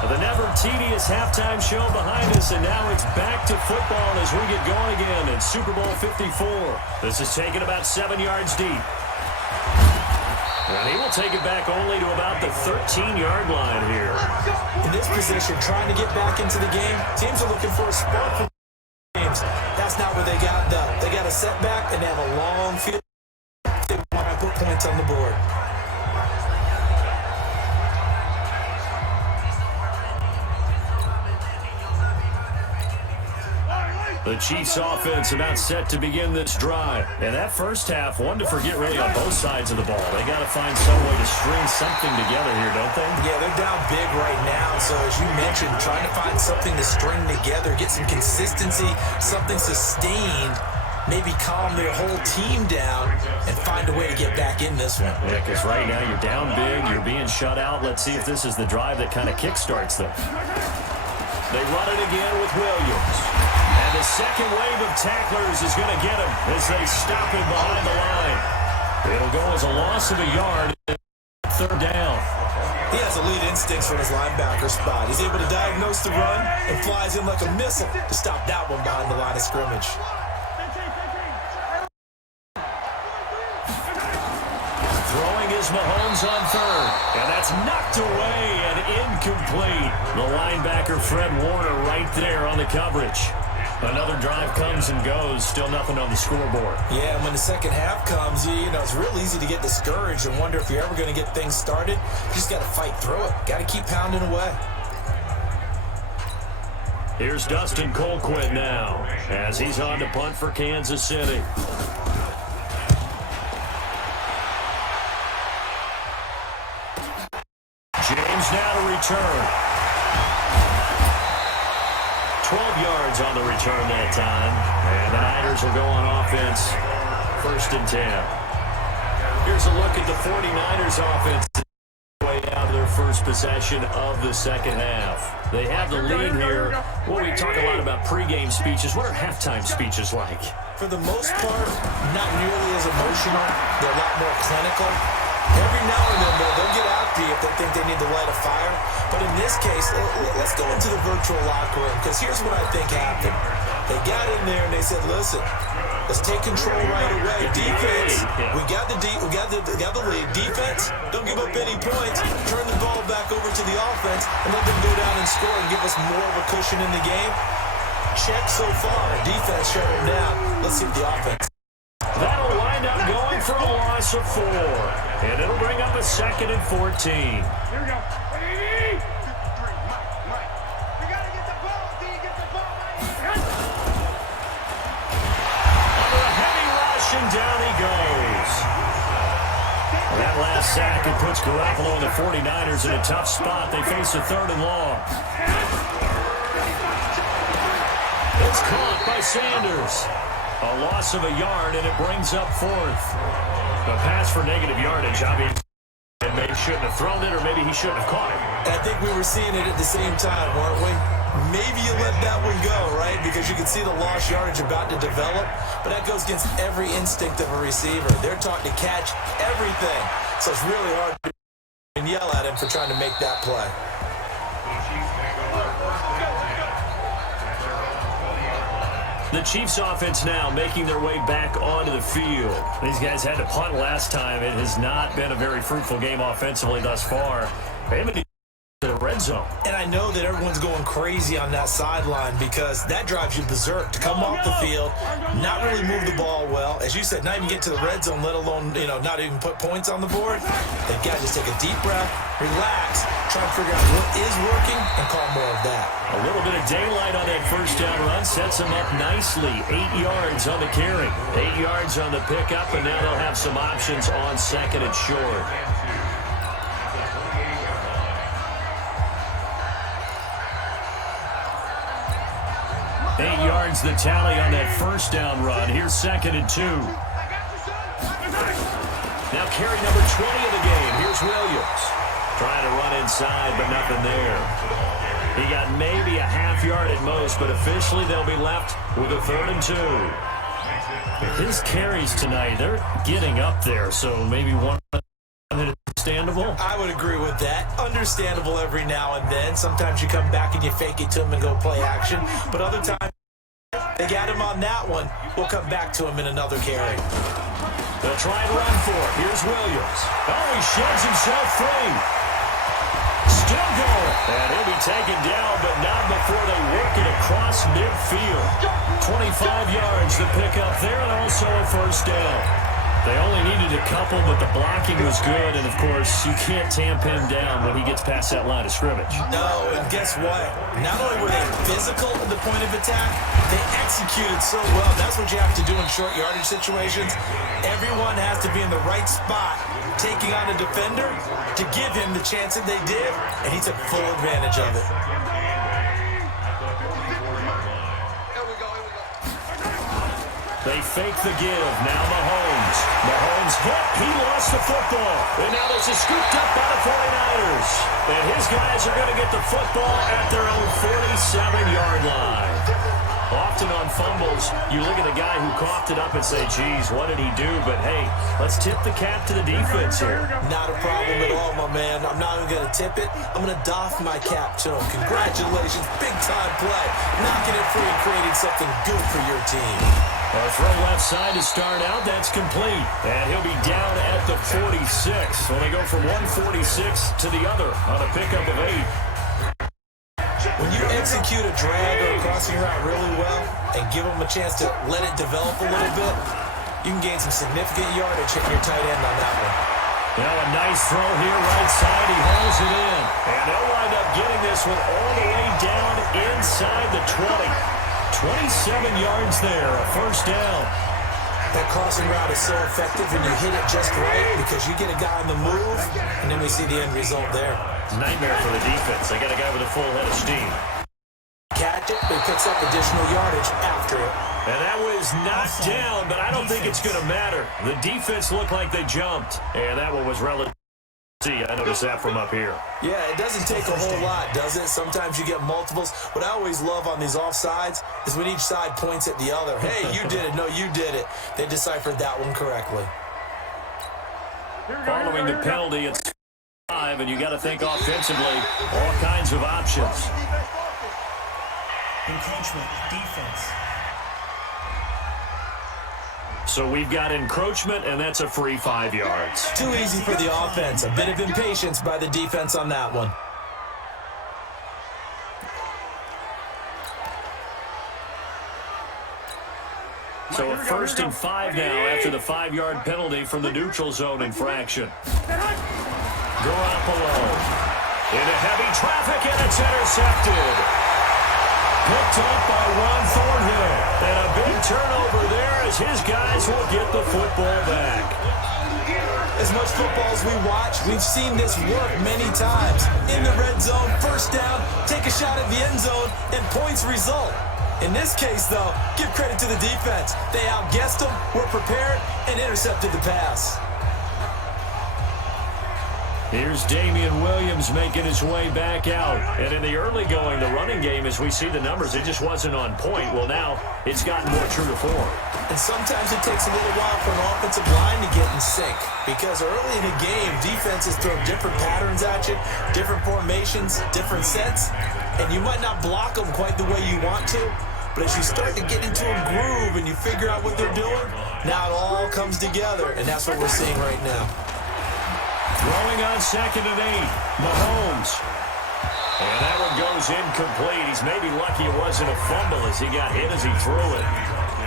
The never-tedious halftime show behind us, and now it's back to football as we get going again in Super Bowl 54. This is taken about 7 yards deep. And he will take it back only to about the 13-yard line here. In this position, trying to get back into the game, teams are looking for a spark from games. That's That's not where they got done. They got a setback, and they have a long field. They want to put points on the board. The Chiefs offense about set to begin this drive. And that first half, one to forget really on both sides of the ball. They got to find some way to string something together here, don't they? Yeah, they're down big right now. So as you mentioned, trying to find something to string together, get some consistency, something sustained, maybe calm their whole team down and find a way to get back in this one. Yeah, because right now you're down big, you're being shut out. Let's see if this is the drive that kind of kickstarts them. They run it again with Williams. And the second wave of tacklers is going to get him as they stop him behind the line. It'll go as a loss of a yard. Third down. He has elite instincts from his linebacker spot. He's able to diagnose the run and flies in like a missile to stop that one behind the line of scrimmage. Throwing is Mahomes on third. And that's knocked away and incomplete. The linebacker Fred Warner right there on the coverage. Another drive comes and goes. Still nothing on the scoreboard. Yeah, and when the second half comes, you know, it's real easy to get discouraged and wonder if you're ever going to get things started. You just got to fight through it. Got to keep pounding away. Here's Dustin Colquitt now as he's on to punt for Kansas City. James now to return. 12 yards on the return that time. And the Niners will go on offense. 1st and 10. Here's a look at the 49ers offense. Way out of their first possession of the second half. They have the lead here. Well, we talk a lot about pregame speeches. What are halftime speeches like? For the most part, not nearly as emotional. They're a lot more clinical. Every now and then, they'll get after you if they think they need to light a fire. But in this case, let's go into the virtual locker room, because here's what I think happened. They got in there and they said, listen, let's take control right away. Defense, we got the lead. Defense, don't give up any points. Turn the ball back over to the offense and let them go down and score and give us more of a cushion in the game. Check so far. Defense shut them down. Let's see what the offense. That'll wind up going for a loss of 4. And it'll bring up a 2nd and 14. Here we go. Under a heavy rush, and down he goes. That last sack, it puts Garoppolo and the 49ers in a tough spot. They face a 3rd and long. It's caught by Sanders. A loss of a yard, and it brings up 4th. A pass for negative yardage. I mean, maybe he shouldn't have thrown it, or maybe he shouldn't have caught it. I think we were seeing it at the same time, weren't we? Maybe you let that one go, right? Because you can see the lost yardage about to develop. But that goes against every instinct of a receiver. They're taught to catch everything. So it's really hard to yell at him for trying to make that play. The Chiefs offense now making their way back onto the field. These guys had to punt last time. It has not been a very fruitful game offensively thus far. They haven't the red zone. And I know that everyone's going crazy on that sideline because that drives you berserk to come off the field, not really move the ball well. As you said, not even get to the red zone, let alone, not even put points on the board. They've got to just take a deep breath, relax, try to figure out what is working, and call more of that. A little bit of daylight on that first down run sets them up nicely. 8 yards on the carry, 8 yards on the pickup, and now they'll have some options on 2nd and short. 8 yards the tally on that first down run. Here's 2nd and 2. Now carry number 20 of the game. Here's Williams. Trying to run inside, but nothing there. He got maybe a half yard at most, but officially they'll be left with a 3rd and 2. His carries tonight, they're getting up there, so maybe one understandable. I would agree with that. Understandable every now and then. Sometimes you come back and you fake it to him and go play action, but other times they got him on that one. We'll come back to him in another carry. They'll try and run for it. Here's Williams. Oh, he sheds himself free. Still going. And he'll be taken down, but not before they work it across midfield. 25 yards to pick up there, and also a first down. They only needed a couple, but the blocking was good. And, of course, you can't tamp him down when he gets past that line of scrimmage. No, and guess what? Not only were they physical at the point of attack, they executed so well. That's what you have to do in short yardage situations. Everyone has to be in the right spot, taking on a defender to give him the chance that they did, and he took full advantage of it. They fake the give. Now Mahomes. Mahomes hit. He lost the football. And now this is scooped up by the 49ers. And his guys are going to get the football at their own 47-yard line. Often on fumbles, you look at the guy who coughed it up and say, geez, what did he do? But, hey, let's tip the cap to the defense here. Not a problem at all, my man. I'm not even going to tip it. I'm going to doff my cap to him. Congratulations. Big-time play. Knocking it free and creating something good for your team. A throw left side to start out. That's complete. And he'll be down at the 46. So they go from 146 to the other on a pickup of 8. When you execute a drag or a crossing route really well and give them a chance to let it develop a little bit, you can gain some significant yardage hitting your tight end on that one. Now a nice throw here right side. He hauls it in. And they'll wind up getting this one all the way down inside the 20. 27 yards there, a first down. That crossing route is so effective when you hit it just right because you get a guy on the move, and then we see the end result there. Nightmare for the defense. They got a guy with a full head of steam. Catch it, but picks up additional yardage after it. And that was knocked down, but I don't think it's going to matter. The defense looked like they jumped, and that one was relative. See, I noticed that from up here. Yeah, it doesn't take a whole lot, does it? Sometimes you get multiples. What I always love on these offsides is when each side points at the other. Hey, you did it. No, you did it. They deciphered that one correctly. Following the penalty, it's 5, and you got to think offensively, all kinds of options. Encroachment, defense. So we've got encroachment, and that's a free 5 yards. Too easy for the offense. A bit of impatience by the defense on that one. So a 1st and 5 now after the 5-yard penalty from the neutral zone infraction. Garoppolo into heavy traffic, and it's intercepted. Picked up by Ron Thornhill. And a big turnover there as his guys will get the football back. As much football as we watch, we've seen this work many times. In the red zone, first down, take a shot at the end zone, and points result. In this case, though, give credit to the defense. They outguessed them, were prepared, and intercepted the pass. Here's Damian Williams making his way back out. And in the early going, the running game, as we see the numbers, it just wasn't on point. Well, now it's gotten more true to form. And sometimes it takes a little while for an offensive line to get in sync. Because early in the game, defenses throw different patterns at you, different formations, different sets. And you might not block them quite the way you want to. But as you start to get into a groove and you figure out what they're doing, now it all comes together. And that's what we're seeing right now. Throwing on 2nd and 8, Mahomes. And that one goes incomplete. He's maybe lucky it wasn't a fumble as he got hit as he threw it.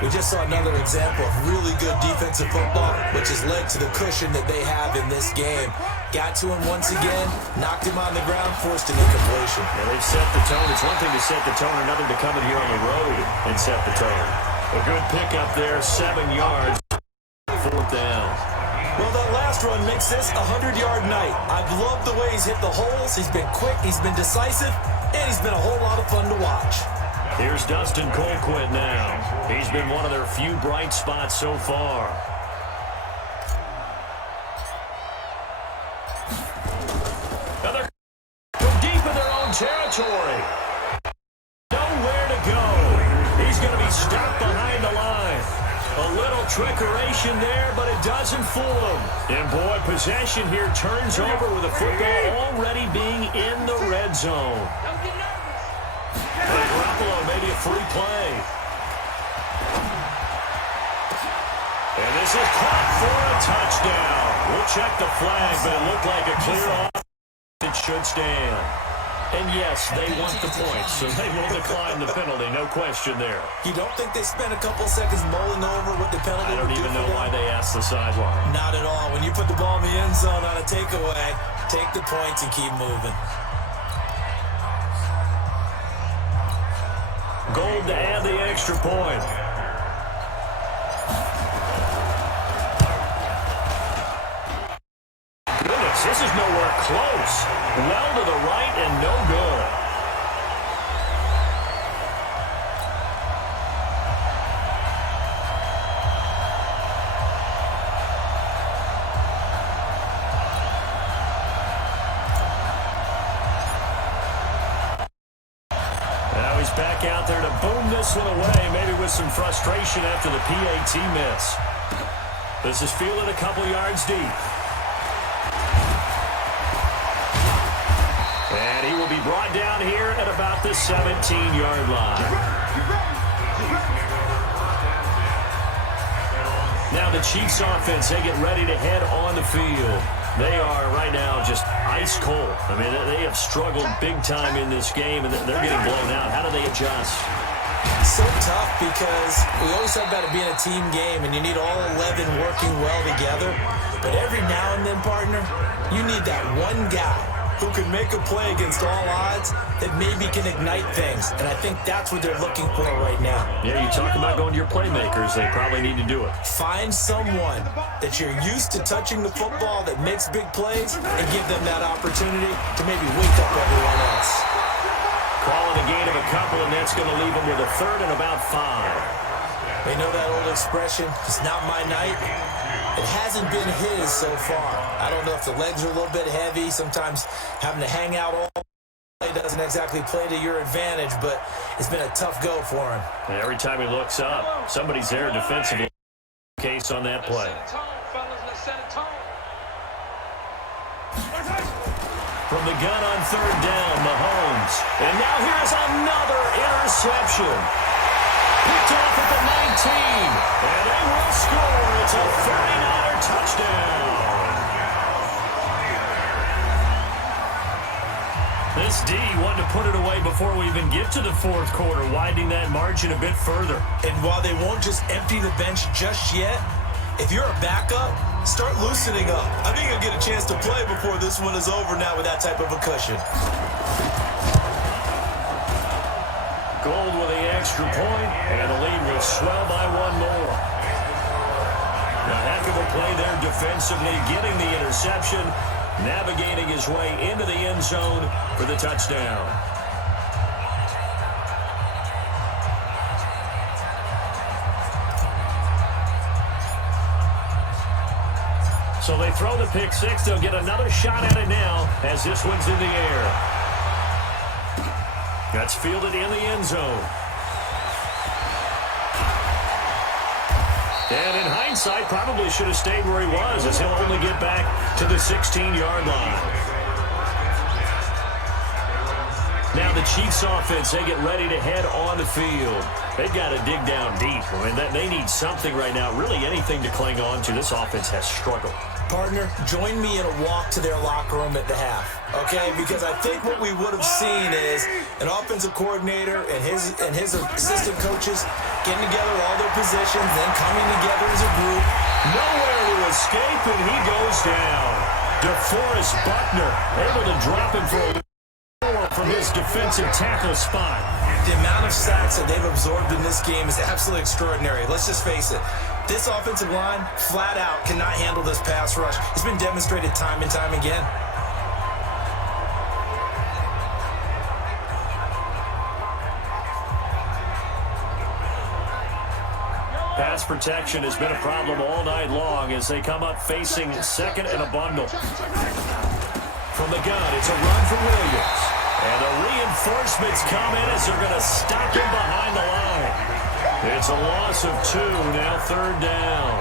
We just saw another example of really good defensive football, which has led to the cushion that they have in this game. Got to him once again, knocked him on the ground, forced an incompletion. Yeah, they've set the tone. It's one thing to set the tone, another to come in here on the road and set the tone. A good pickup there, 7 yards, 4th down. Well, that last run makes this a 100-yard night. I've loved the way he's hit the holes. He's been quick, he's been decisive, and he's been a whole lot of fun to watch. Here's Dustin Colquitt now. He's been one of their few bright spots so far. Now they're from deep in their own territory. Nowhere to go. He's going to be stopped behind the line. A little trickeration there, but it doesn't fool him. And, boy, possession here turns over with the football already being in the red zone. And Garoppolo, maybe a free play. And this is caught for a touchdown. We'll check the flag, but it looked like a clear off. It should stand. And yes, they want the points, so they will decline the penalty. No question there. You don't think they spent a couple seconds mulling over what the penalty I don't even know why they asked the sideline. Not at all. When you put the ball in the end zone on a takeaway, take the points and keep moving. Gold to add the extra point. Goodness, this is nowhere close. Well to the right and no good. Now he's back out there to boom this one away, maybe with some frustration after the PAT miss. This is fielded a couple yards deep. And he will be brought down here at about the 17-yard line. Now the Chiefs offense, they get ready to head on the field. They are right now just ice cold. I mean, they have struggled big time in this game, and they're getting blown out. How do they adjust? So tough because we always talk about it being a team game, and you need all 11 working well together. But every now and then, partner, you need that one guy who can make a play against all odds that maybe can ignite things. And I think that's what they're looking for right now. Yeah, you talk about going to your playmakers. They probably need to do it. Find someone that you're used to touching the football that makes big plays and give them that opportunity to maybe wake up everyone else. Calling a gain of a couple, and that's going to leave them with a third and about 5. They know that old expression, it's not my night. It hasn't been his so far. I don't know if the legs are a little bit heavy. Sometimes having to hang out all day doesn't exactly play to your advantage, but it's been a tough go for him. And every time he looks up, somebody's there defensively. Case on that play. From the gun on third down, Mahomes. And now here's another interception. Picked off at the 19. And they will score. It's a 49er touchdown. This D wanted to put it away before we even get to the fourth quarter, widening that margin a bit further. And while they won't just empty the bench just yet, if you're a backup, start loosening up. I think you'll get a chance to play before this one is over now with that type of a cushion. Gold with the extra point, and the lead will swell by one more. A heck of a play there defensively, getting the interception, navigating his way into the end zone for the touchdown. So they throw the pick six. They'll get another shot at it now as this one's in the air. That's fielded in the end zone. And in hindsight, probably should have stayed where he was, as he'll only get back to the 16-yard line. Now the Chiefs offense, they get ready to head on the field. They've got to dig down deep. I mean, they need something right now, really anything to cling on to. This offense has struggled. Partner, join me in a walk to their locker room at the half, okay? Because I think what we would have seen is an offensive coordinator and his assistant coaches getting together all their positions, then coming together as a group. Nowhere to escape, and he goes down. DeForest Buckner able to drop him for a from his defensive tackle spot. The amount of sacks that they've absorbed in this game is absolutely extraordinary. Let's just face it. This offensive line, flat out, cannot handle this pass rush. It's been demonstrated time and time again. Pass protection has been a problem all night long as they come up facing second and a bundle. From the gun, it's a run for Williams. And the reinforcements come in as they're going to stop him behind the line. It's a loss of 2, now third down.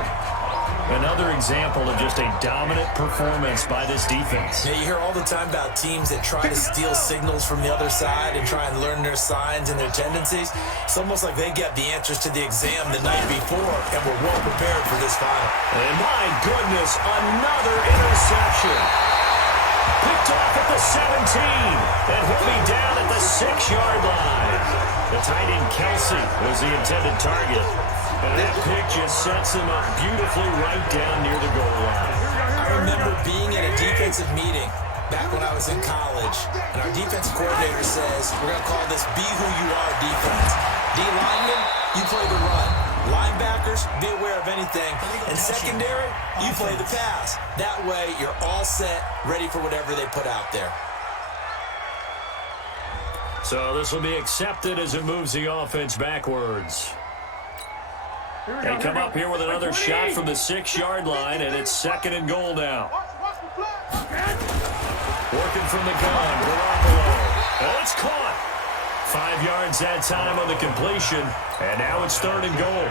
Another example of just a dominant performance by this defense. Yeah, you hear all the time about teams that try to steal signals from the other side and try and learn their signs and their tendencies. It's almost like they got the answers to the exam the night before and were well prepared for this final. And my goodness, another interception. Picked off at the 17. And he'll be down at the 6-yard line. The tight end Kelsey was the intended target. And that pick just sets him up beautifully right down near the goal line. I remember being in a defensive meeting back when I was in college, and our defensive coordinator says, we're going to call this Be Who You Are defense. D linemen, you play the run. Linebackers, be aware of anything. And secondary, you play the pass. That way, you're all set, ready for whatever they put out there. So this will be accepted as it moves the offense backwards. They come up here with another shot from the 6-yard line, and it's 2nd and goal now. Working from the gun, Garoppolo. Oh, it's caught. 5 yards that time on the completion, and now it's 3rd and goal.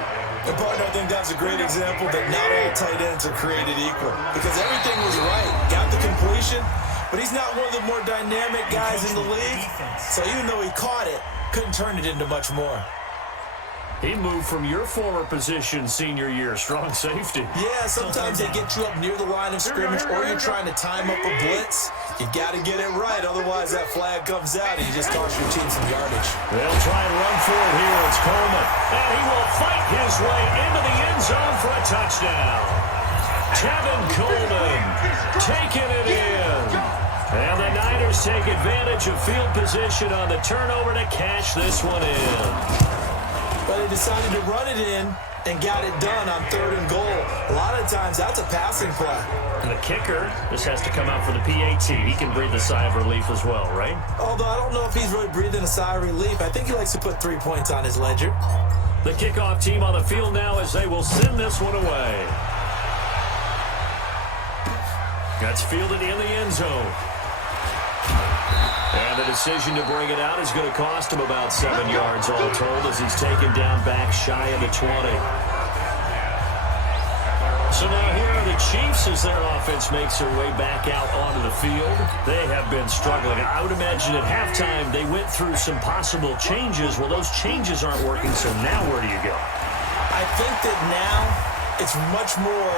And partner, I think that's a great example that not all tight ends are created equal, because everything was right. Got the completion, but he's not one of the more dynamic guys in the league. So even though he caught it, couldn't turn it into much more. He moved from your former position senior year, strong safety. Yeah, sometimes they get you up near the line of scrimmage, or you're trying to time up a blitz. You got to get it right, otherwise that flag comes out and you just cost your team some yardage. They'll try and run for it here. It's Coleman, and he will fight his way into the end zone for a touchdown. Tevin Coleman taking it in. And the Niners take advantage of field position on the turnover to cash this one in. But they decided to run it in and got it done on 3rd and goal. A lot of times, that's a passing play. And the kicker just has to come out for the PAT. He can breathe a sigh of relief as well, right? Although I don't know if he's really breathing a sigh of relief. I think he likes to put 3 points on his ledger. The kickoff team on the field now as they will send this one away. That's fielded in the end zone. And the decision to bring it out is going to cost him about 7 yards all told as he's taken down back shy of the 20. So now here are the Chiefs as their offense makes their way back out onto the field. They have been struggling. I would imagine at halftime they went through some possible changes. Well, those changes aren't working, so now where do you go? I think that now it's much more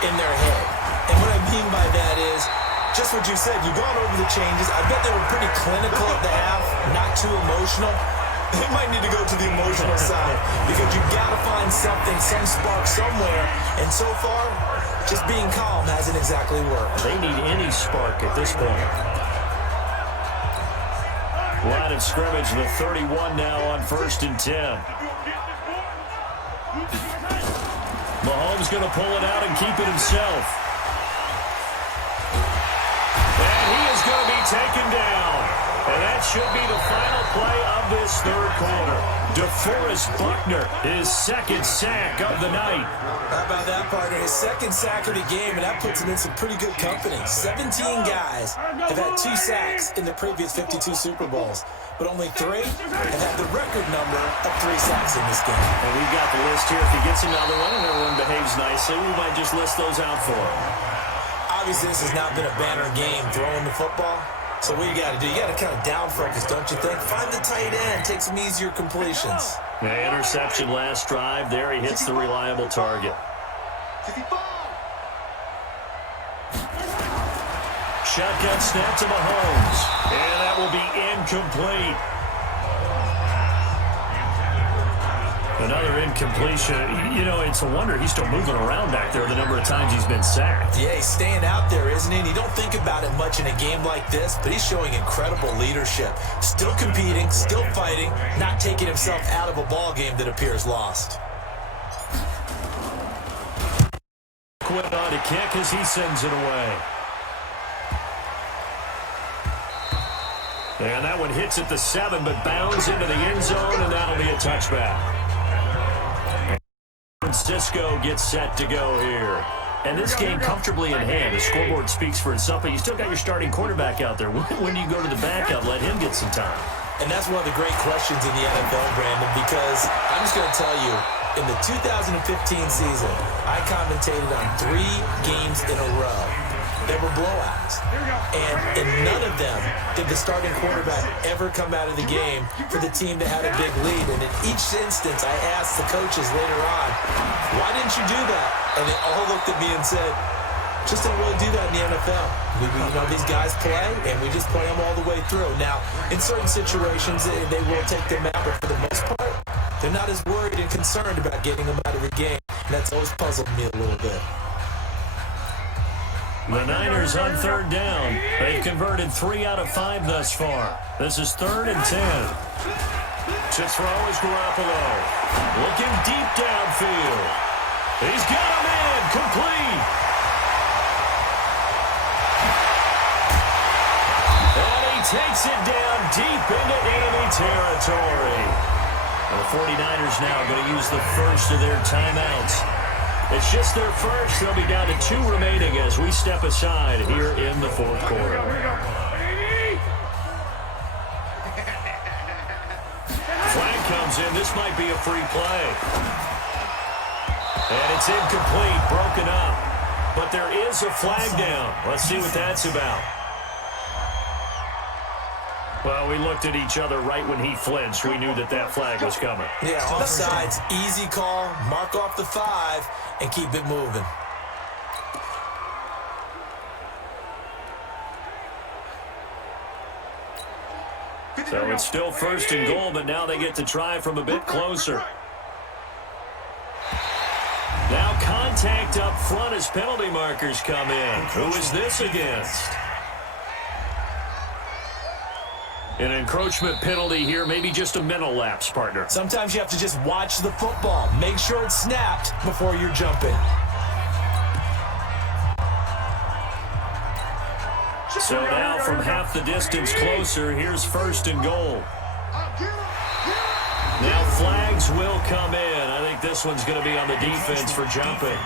in their head. And what I mean by that is, just what you said, you've gone over the changes. I bet they were pretty clinical at the half, not too emotional. They might need to go to the emotional side because you've got to find something, some spark somewhere. And so far, just being calm hasn't exactly worked. They need any spark at this point. Line of scrimmage, the 31 now on 1st and 10. Mahomes going to pull it out and keep it himself. Going to be taken down. And that should be the final play of this 3rd quarter. DeForest Buckner, his 2nd sack of the night. How about that, partner? His 2nd sack of the game, and that puts him in some pretty good company. 17 guys have had 2 sacks in the previous 52 Super Bowls, but only 3 have had the record number of 3 sacks in this game. And we've got the list here. If he gets another one and everyone behaves nicely, we might just list those out for him. Obviously, this has not been a banner game throwing the football. So what you got to do, you got to kind of down focus, don't you think? Find the tight end, take some easier completions. The interception last drive. There he hits the reliable target. Shotgun snap to Mahomes. And that will be incomplete. Another incompletion. You know, it's a wonder he's still moving around back there the number of times he's been sacked. Yeah, he's staying out there, isn't he? And you don't think about it much in a game like this, but he's showing incredible leadership. Still competing, still fighting, not taking himself out of a ball game that appears lost. Quit on to kick as he sends it away. And that one hits at the 7, but bounds into the end zone, and that'll be a touchback. Francisco gets set to go here. And this game comfortably in hand. The scoreboard speaks for itself, but you still got your starting quarterback out there. When do you go to the backup, let him get some time? And that's one of the great questions in the NFL, Brandon, because I'm just going to tell you, in the 2015 season, I commentated on 3 games in a row. They were blowouts. And in none of them did the starting quarterback ever come out of the game for the team that had a big lead. And in each instance, I asked the coaches later on, why didn't you do that? And they all looked at me and said, Just don't really do that in the NFL. These guys play, and we just play them all the way through. Now, in certain situations, they will take them out, but for the most part, they're not as worried and concerned about getting them out of the game. And that's always puzzled me a little bit. The Niners on third down. They've converted 3 out of 5 thus far. This is 3rd and 10. To throw is Garoppolo. Looking deep downfield. He's got him in. Complete. And he takes it down deep into enemy territory. The 49ers now going to use the first of their timeouts. It's just their first. They'll be down to 2 remaining as we step aside here in the 4th quarter. Flag comes in. This might be a free play. And it's incomplete, broken up. But there is a flag down. Let's see what that's about. Well, we looked at each other right when he flinched. We knew that flag was coming. Yeah, offsides, easy call, mark off the 5, and keep it moving. So it's still 1st and goal, but now they get to try from a bit closer. Now contact up front as penalty markers come in. Who is this against? An encroachment penalty here, maybe just a mental lapse, partner. Sometimes you have to just watch the football. Make sure it's snapped before you're jumping. So now from half the distance closer, here's 1st and goal. Now flags will come in. I think this one's going to be on the defense for jumping.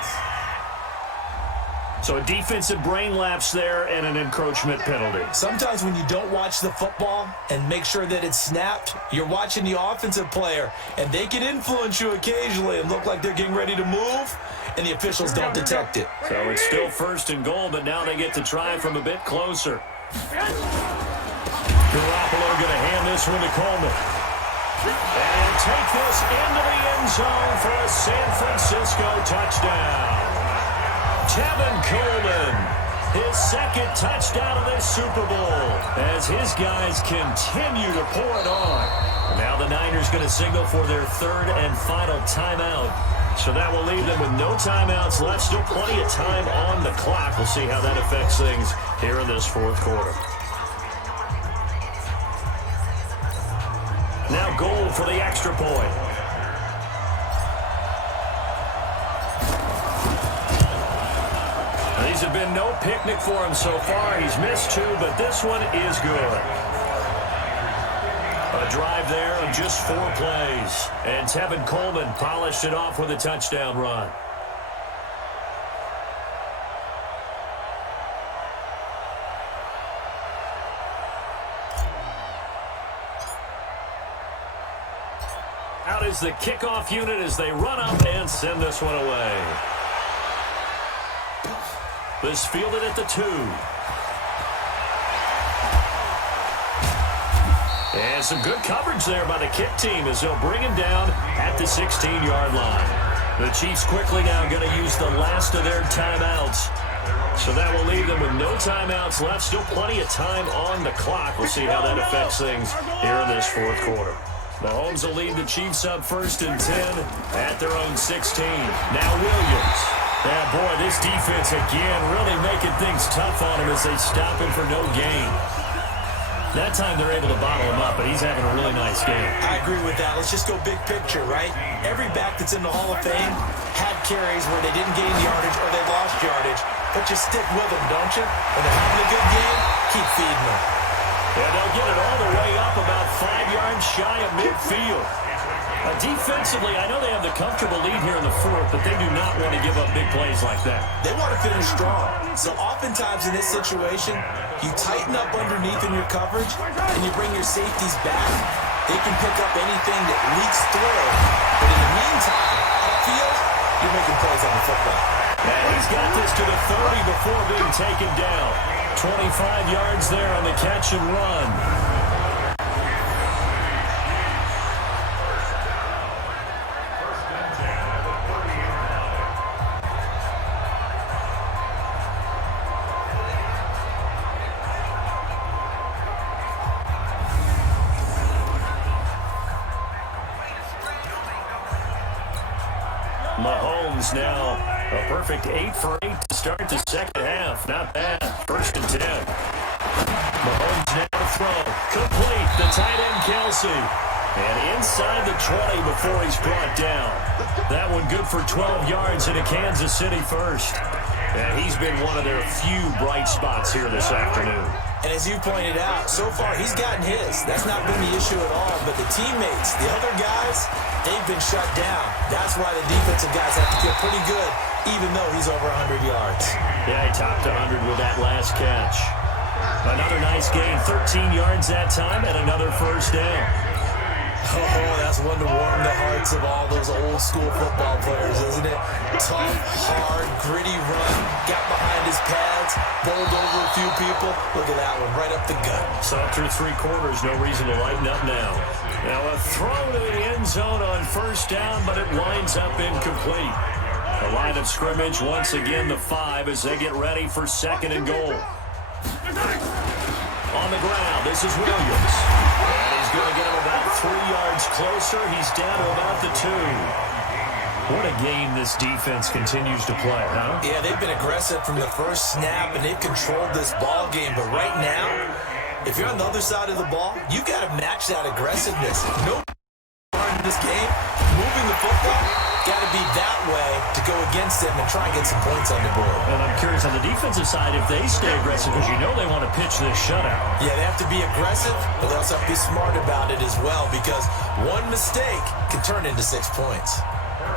So a defensive brain lapse there and an encroachment penalty. Sometimes when you don't watch the football and make sure that it's snapped, you're watching the offensive player, and they can influence you occasionally and look like they're getting ready to move, and the officials don't detect it. So it's still 1st and goal, but now they get to try from a bit closer. Garoppolo going to hand this one to Coleman. And take this into the end zone for a San Francisco touchdown. Tevin Coleman, his 2nd touchdown of this Super Bowl as his guys continue to pour it on. Now the Niners going to signal for their 3rd and final timeout. So that will leave them with no timeouts left. Still plenty of time on the clock. We'll see how that affects things here in this 4th quarter. Now goal for the extra point. These have been no picnic for him so far. He's missed 2, but this one is good. A drive there of just 4 plays. And Tevin Coleman polished it off with a touchdown run. Out is the kickoff unit as they run up and send this one away. This fielded at the 2. And some good coverage there by the kick team as they'll bring him down at the 16-yard line. The Chiefs quickly now going to use the last of their timeouts. So that will leave them with no timeouts left. Still plenty of time on the clock. We'll see how that affects things here in this 4th quarter. Mahomes will lead the Chiefs up 1st and 10 at their own 16. Now Williams. Yeah, boy, this defense again really making things tough on him as they stop him for no gain. That time they're able to bottle him up, but he's having a really nice game. I agree with that. Let's just go big picture, right? Every back that's in the Hall of Fame had carries where they didn't gain yardage or they lost yardage, but you stick with them, don't you? When they're having a good game, keep feeding them. Yeah, they'll get it all the way up about 5 yards shy of midfield. Defensively, I know they have the comfortable lead here in the 4th, but they do not want to give up big plays like that. They want to finish strong. So oftentimes in this situation, you tighten up underneath in your coverage, and you bring your safeties back. They can pick up anything that leaks through. But in the meantime, upfield, you're making plays on the football. And he's got this to the 30 before being taken down. 25 yards there on the catch and run. Mahomes now a perfect 8 for 8 to start the second half. Not bad. 1st and 10. Mahomes now to throw. Complete. The tight end, Kelsey. And inside the 20 before he's brought down. That one good for 12 yards into Kansas City first. And he's been one of their few bright spots here this afternoon. And as you pointed out, so far he's gotten his. That's not been the issue at all. But the teammates, the other guys, they've been shut down. That's why the defensive guys have to feel pretty good, even though he's over 100 yards. Yeah, he topped 100 with that last catch. Another nice gain, 13 yards that time, and another first down. Oh, that's one to warm the hearts of all those old school football players, isn't it? Tough, hard, gritty run, got behind his pads, bowled over a few people. Look at that one, right up the gut. Saw through 3 quarters, no reason to lighten up now. Now a throw to the end zone on first down, but it winds up incomplete. The line of scrimmage, once again the 5 as they get ready for 2nd and goal. On the ground, this is Williams. And he's going to get him about 3 yards closer. He's down to about the 2. What a game this defense continues to play, huh? Yeah, they've been aggressive from the first snap, and they've controlled this ball game. But right now, if you're on the other side of the ball, you got to match that aggressiveness. No part in this game, moving the football, got to be that way to go against them and try and get some points on the board. And I'm curious on the defensive side if they stay aggressive, because you know they want to pitch this shutout. Yeah, they have to be aggressive, but they also have to be smart about it as well, because one mistake can turn into 6 points.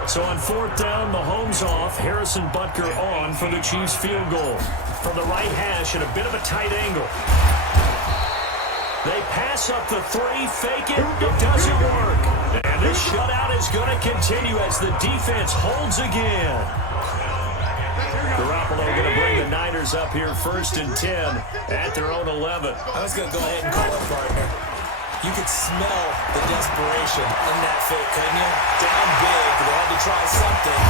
So on 4th down, Mahomes off, Harrison Butker on for the Chiefs field goal. From the right hash at a bit of a tight angle. They pass up the 3, fake it, it doesn't work. And this shutout is going to continue as the defense holds again. Garoppolo going to bring the Niners up here 1st and 10 at their own 11. I was going to go ahead and call it, partner. You could smell the desperation in that fake, couldn't you? Down big, they had to try something.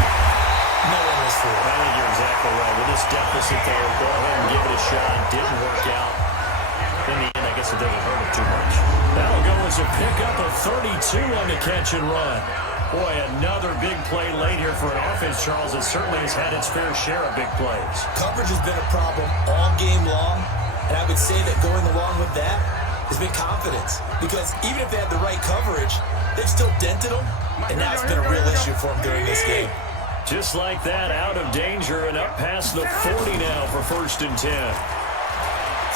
No one was for it. I think you're exactly right. With this deficit there, go ahead and give it a shot. Didn't work out. In the end, I guess it doesn't hurt him too much. That'll go as a pickup of 32 on the catch and run. Boy, another big play late here for an offense, Charles, that certainly has had its fair share of big plays. Coverage has been a problem all game long, and I would say that going along with that has been confidence. Because even if they had the right coverage, they've still dented them, and that's been a real issue for them during this game. Just like that, out of danger and up past the 40 now for 1st and 10.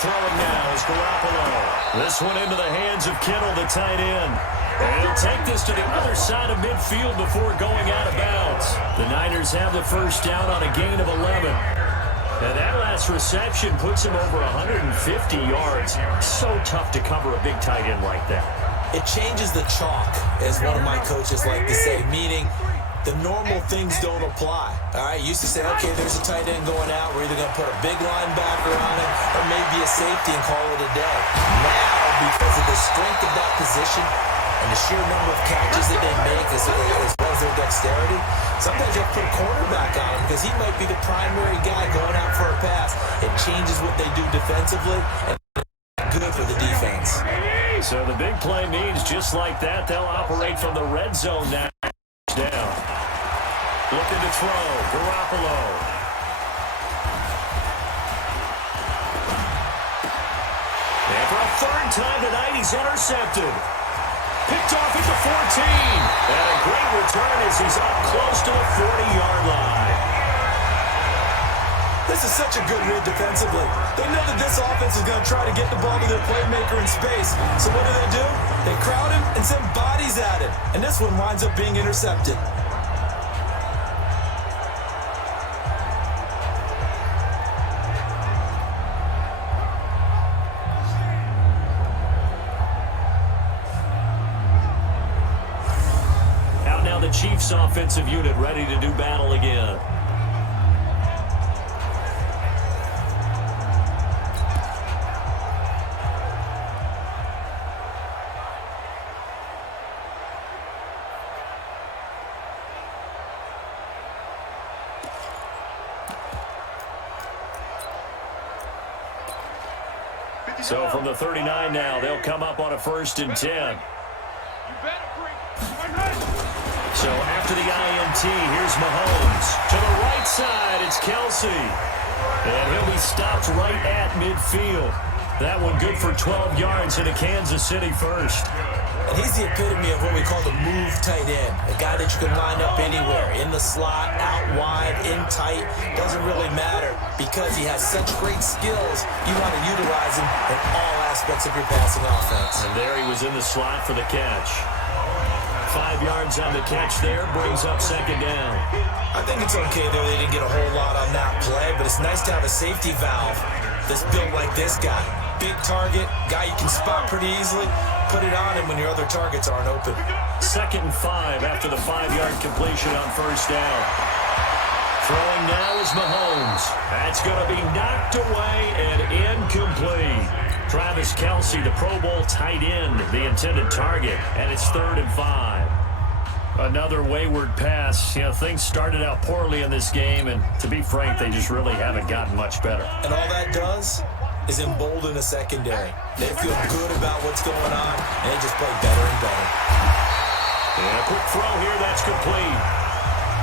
Throwing now is Garoppolo. This one into the hands of Kittle, the tight end. And he'll take this to the other side of midfield before going out of bounds. The Niners have the first down on a gain of 11. And that last reception puts him over 150 yards. So tough to cover a big tight end like that. It changes the chalk, as one of my coaches like to say, meaning the normal things don't apply. All right, used to say, okay, there's a tight end going out. We're either going to put a big linebacker on it or maybe a safety and call it a day. Now, because of the strength of that position and the sheer number of catches that they make as well as their dexterity, sometimes you have to put a quarterback on him because he might be the primary guy going out for a pass. It changes what they do defensively and good for the defense. So the big play means just like that, they'll operate from the red zone now. Down. Looking to throw. Garoppolo. And for a 3rd time tonight, he's intercepted. Picked off at the 14. And a great return as he's up close to the 40-yard line. This is such a good read defensively. They know that this offense is going to try to get the ball to their playmaker in space. So what do? They crowd him and send bodies at him. And this one winds up being intercepted. Out now the Chiefs offensive unit ready to do battle again. So from the 39 now, they'll come up on a 1st and 10. So after the INT. Here's Mahomes. To the right side, it's Kelsey. And he'll be stopped right at midfield. That one good for 12 yards into Kansas City first. And he's the epitome of what we call the move tight end. A guy that you can line up anywhere, in the slot, out wide, in tight. Doesn't really matter because he has such great skills. You want to utilize him in all aspects of your passing offense. And there he was in the slot for the catch. 5 yards on the catch there, brings up second down. I think it's okay there. They didn't get a whole lot on that play, but it's nice to have a safety valve that's built like this guy. Big target, guy you can spot pretty easily. Put it on him when your other targets aren't open. 2nd and 5 after the 5-yard completion on first down. Throwing now is Mahomes. That's going to be knocked away and incomplete. Travis Kelce, the Pro Bowl tight end, the intended target, and it's 3rd and 5. Another wayward pass. You know, things started out poorly in this game, and to be frank, they just really haven't gotten much better. And all that does is embolden a secondary. They feel good about what's going on, and they just play better and better. And a quick throw here, that's complete.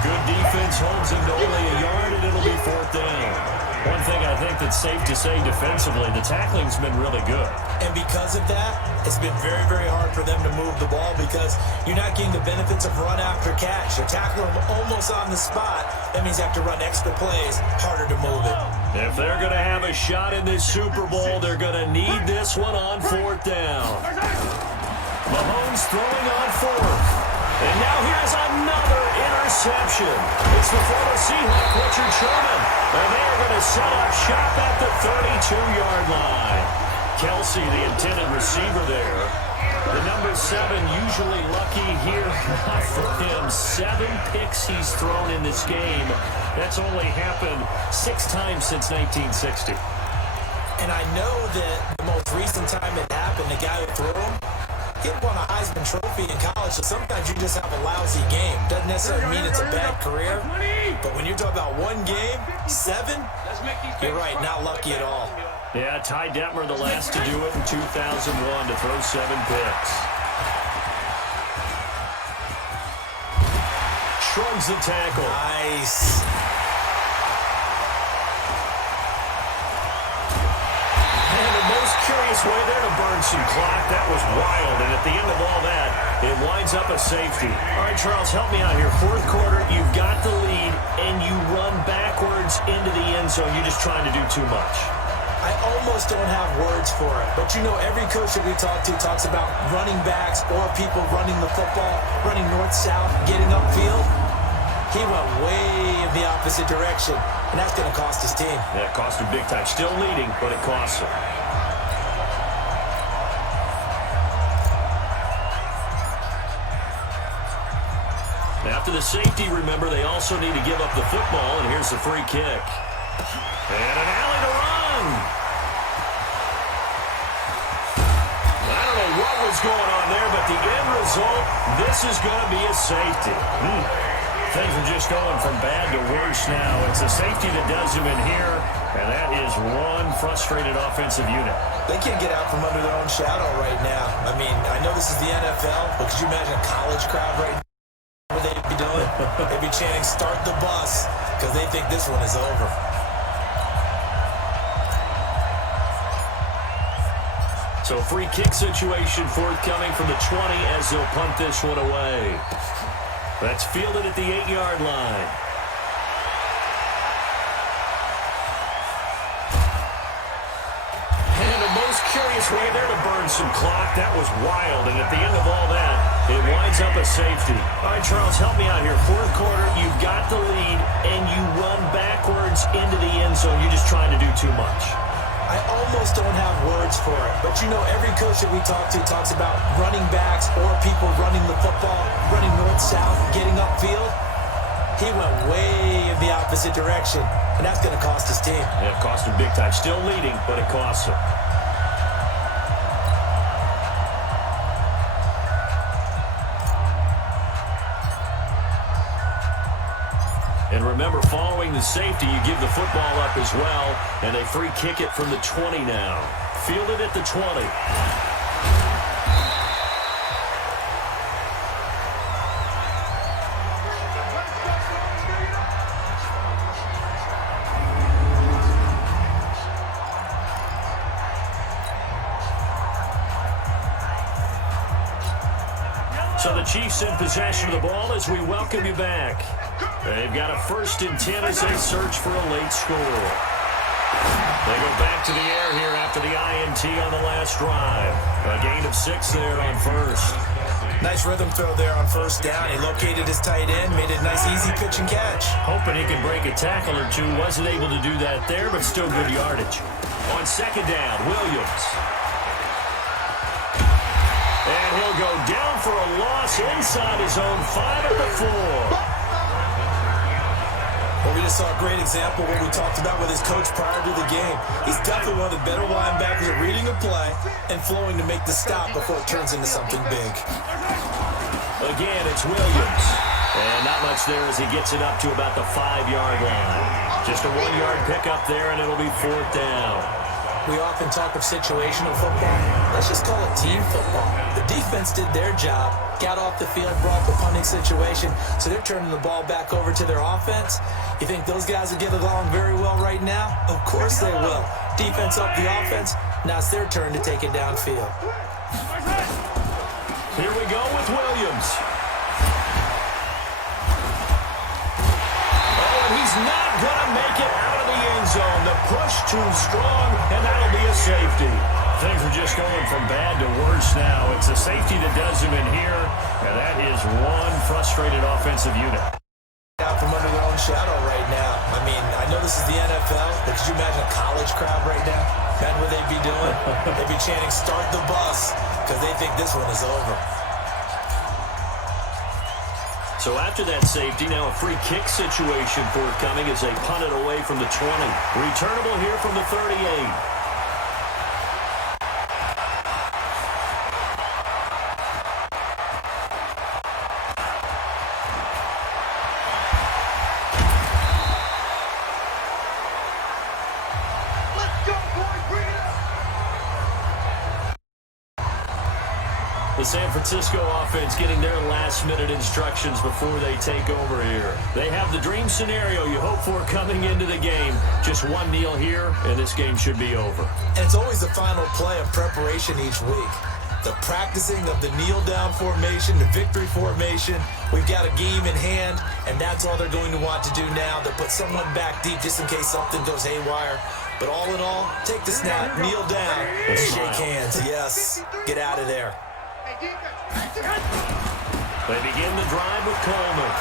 Good defense, holds him to only a yard, and it'll be 4th down. One thing I think that's safe to say defensively, the tackling's been really good. And because of that, it's been very, very hard for them to move the ball because you're not getting the benefits of run after catch. You're tackling them almost on the spot. That means you have to run extra plays, harder to move it. If they're going to have a shot in this Super Bowl, they're going to need this one on 4th down. Mahomes throwing on 4th. And now here's another interception. It's the former Seahawk, Richard Sherman. And they are going to set up shop at the 32-yard line. Kelsey, the intended receiver there. The number 7, usually lucky here. Not for him. 7 picks he's thrown in this game. That's only happened 6 times since 1960. And I know that the most recent time it happened, the guy who threw him, he won a Heisman Trophy in college, so sometimes you just have a lousy game. Doesn't necessarily mean it's a bad career, but when you're talking about one game, 7, you're right, not lucky at all. Yeah, Ty Detmer, the last to do it in 2001 to throw 7 picks. Shrugs the tackle. Nice. Curious way there to burn some clock. That was wild, and at the end of all that, it winds up a safety. All right, Charles, help me out here. 4th quarter, you've got the lead, and you run backwards into the end zone. You're just trying to do too much. I almost don't have words for it, but you know every coach that we talk to talks about running backs or people running the football, running north-south, getting upfield. He went way in the opposite direction, and that's going to cost his team. Yeah, it cost him big time. Still leading, but it costs him. After the safety, remember, they also need to give up the football, and here's the free kick. And an alley to run. I don't know what was going on there, but the end result, this is going to be a safety. Things are just going from bad to worse now. It's a safety that does him in here, and that is one frustrated offensive unit. They can't get out from under their own shadow right now. I mean, I know this is the NFL, but could you imagine a college crowd right now? What they'd be doing? They'd be chanting, "Start the bus," because they think this one is over. So free kick situation forthcoming from the 20 as they'll punt this one away. That's fielded at the 8-yard line. And the most curious way there to burn some clock. That was wild, and at the end of all that, it winds up a safety. All right, Charles, help me out here. 4th quarter, you've got the lead, and you run backwards into the end zone. You're just trying to do too much. I almost don't have words for it, but you know every coach that we talk to talks about running backs or people running the football, running north-south, getting upfield. He went way in the opposite direction, and that's going to cost his team. Yeah, it cost him big time. Still leading, but it costs him. And remember, following the safety, you give the football up as well, and they free kick it from the 20 now. Fielded at the 20. Chiefs in possession of the ball as we welcome you back. They've got a 1st and 10 as they search for a late score. They go back to the air here after the INT on the last drive. A gain of 6 there on 1st. Nice rhythm throw there on 1st down. He located his tight end, made it a nice easy pitch and catch. Hoping he can break a tackle or two. Wasn't able to do that there, but still good yardage. On 2nd down, Williams. And he'll go down for a loss inside his own 5 at the 4. Well, we just saw a great example of what we talked about with his coach prior to the game. He's definitely one of the better linebackers at reading a play and flowing to make the stop before it turns into something big. Again, it's Williams. And not much there as he gets it up to about the 5-yard line. Just a 1-yard pickup there, and it'll be 4th down. We often talk of situational football. Let's just call it team football. The defense did their job, got off the field, brought the punting situation, so they're turning the ball back over to their offense. You think those guys will get along very well right now? Of course they will. Defense up the offense. Now it's their turn to take it downfield. Here we go with Williams. Oh, and he's not going to make it out of the end zone. The push too strong, and that'll be a safety. Things are just going from bad to worse now. It's a safety that does him in here, and that is one frustrated offensive unit. Out from under their own shadow right now. I mean, I know this is the NFL, but could you imagine a college crowd right now? Imagine what they'd be doing. They'd be chanting, "Start the bus," because they think this one is over. So after that safety, now a free kick situation forthcoming as they punt it away from the 20. Returnable here from the 38. The San Francisco offense getting their last-minute instructions before they take over here. They have the dream scenario you hope for coming into the game. Just one kneel here, and this game should be over. And it's always the final play of preparation each week. The practicing of the kneel-down formation, the victory formation. We've got a game in hand, and that's all they're going to want to do now. They'll put someone back deep just in case something goes haywire. But all in all, take the snap, kneel down, and shake hands. Yes, get out of there. They begin the drive with Coleman.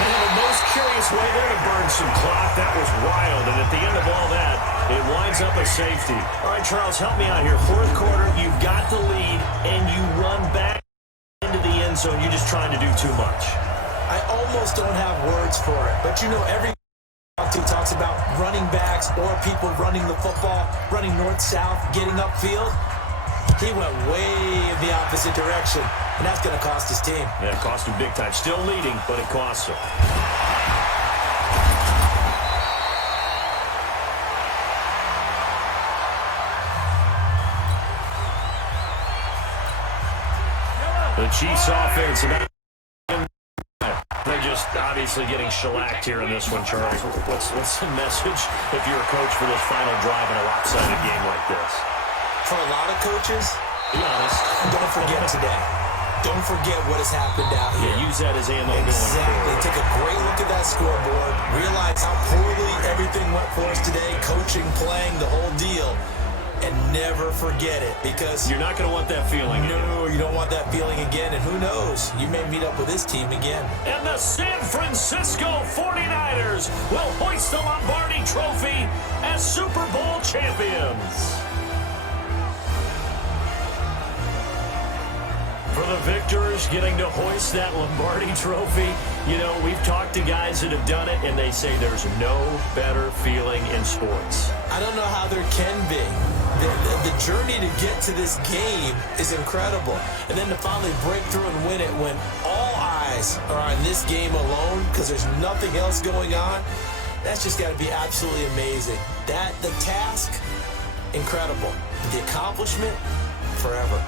And the most curious way there to burn some clock. That was wild. And at the end of all that, it winds up a safety. All right, Charles, help me out here. 4th quarter, you've got the lead, and you run back into the end zone. You're just trying to do too much. I almost don't have words for it. But, you know, every talks about running backs or people running the football, running north-south, getting upfield. He went way the opposite direction, and that's going to cost his team. Yeah, it cost him big time. Still leading, but it costs him. The Chiefs offense about they're just obviously getting shellacked here in this one, Charles. What's the message if you're a coach for this final drive in a lopsided game like this? For a lot of coaches, be honest, don't forget today. Don't forget what has happened out here. Yeah, use that as ammo. Exactly. Take a great look at that scoreboard. Realize how poorly everything went for us today. Coaching, playing, the whole deal. And never forget it, because you're not going to want that feeling again. No, you don't want that feeling again. And who knows? You may meet up with this team again. And the San Francisco 49ers will hoist the Lombardi Trophy as Super Bowl champions. For the victors getting to hoist that Lombardi Trophy, you know, we've talked to guys that have done it, and they say there's no better feeling in sports. I don't know how there can be. The journey to get to this game is incredible. And then to finally break through and win it when all eyes are on this game alone because there's nothing else going on, that's just got to be absolutely amazing. The task, incredible. The accomplishment, forever.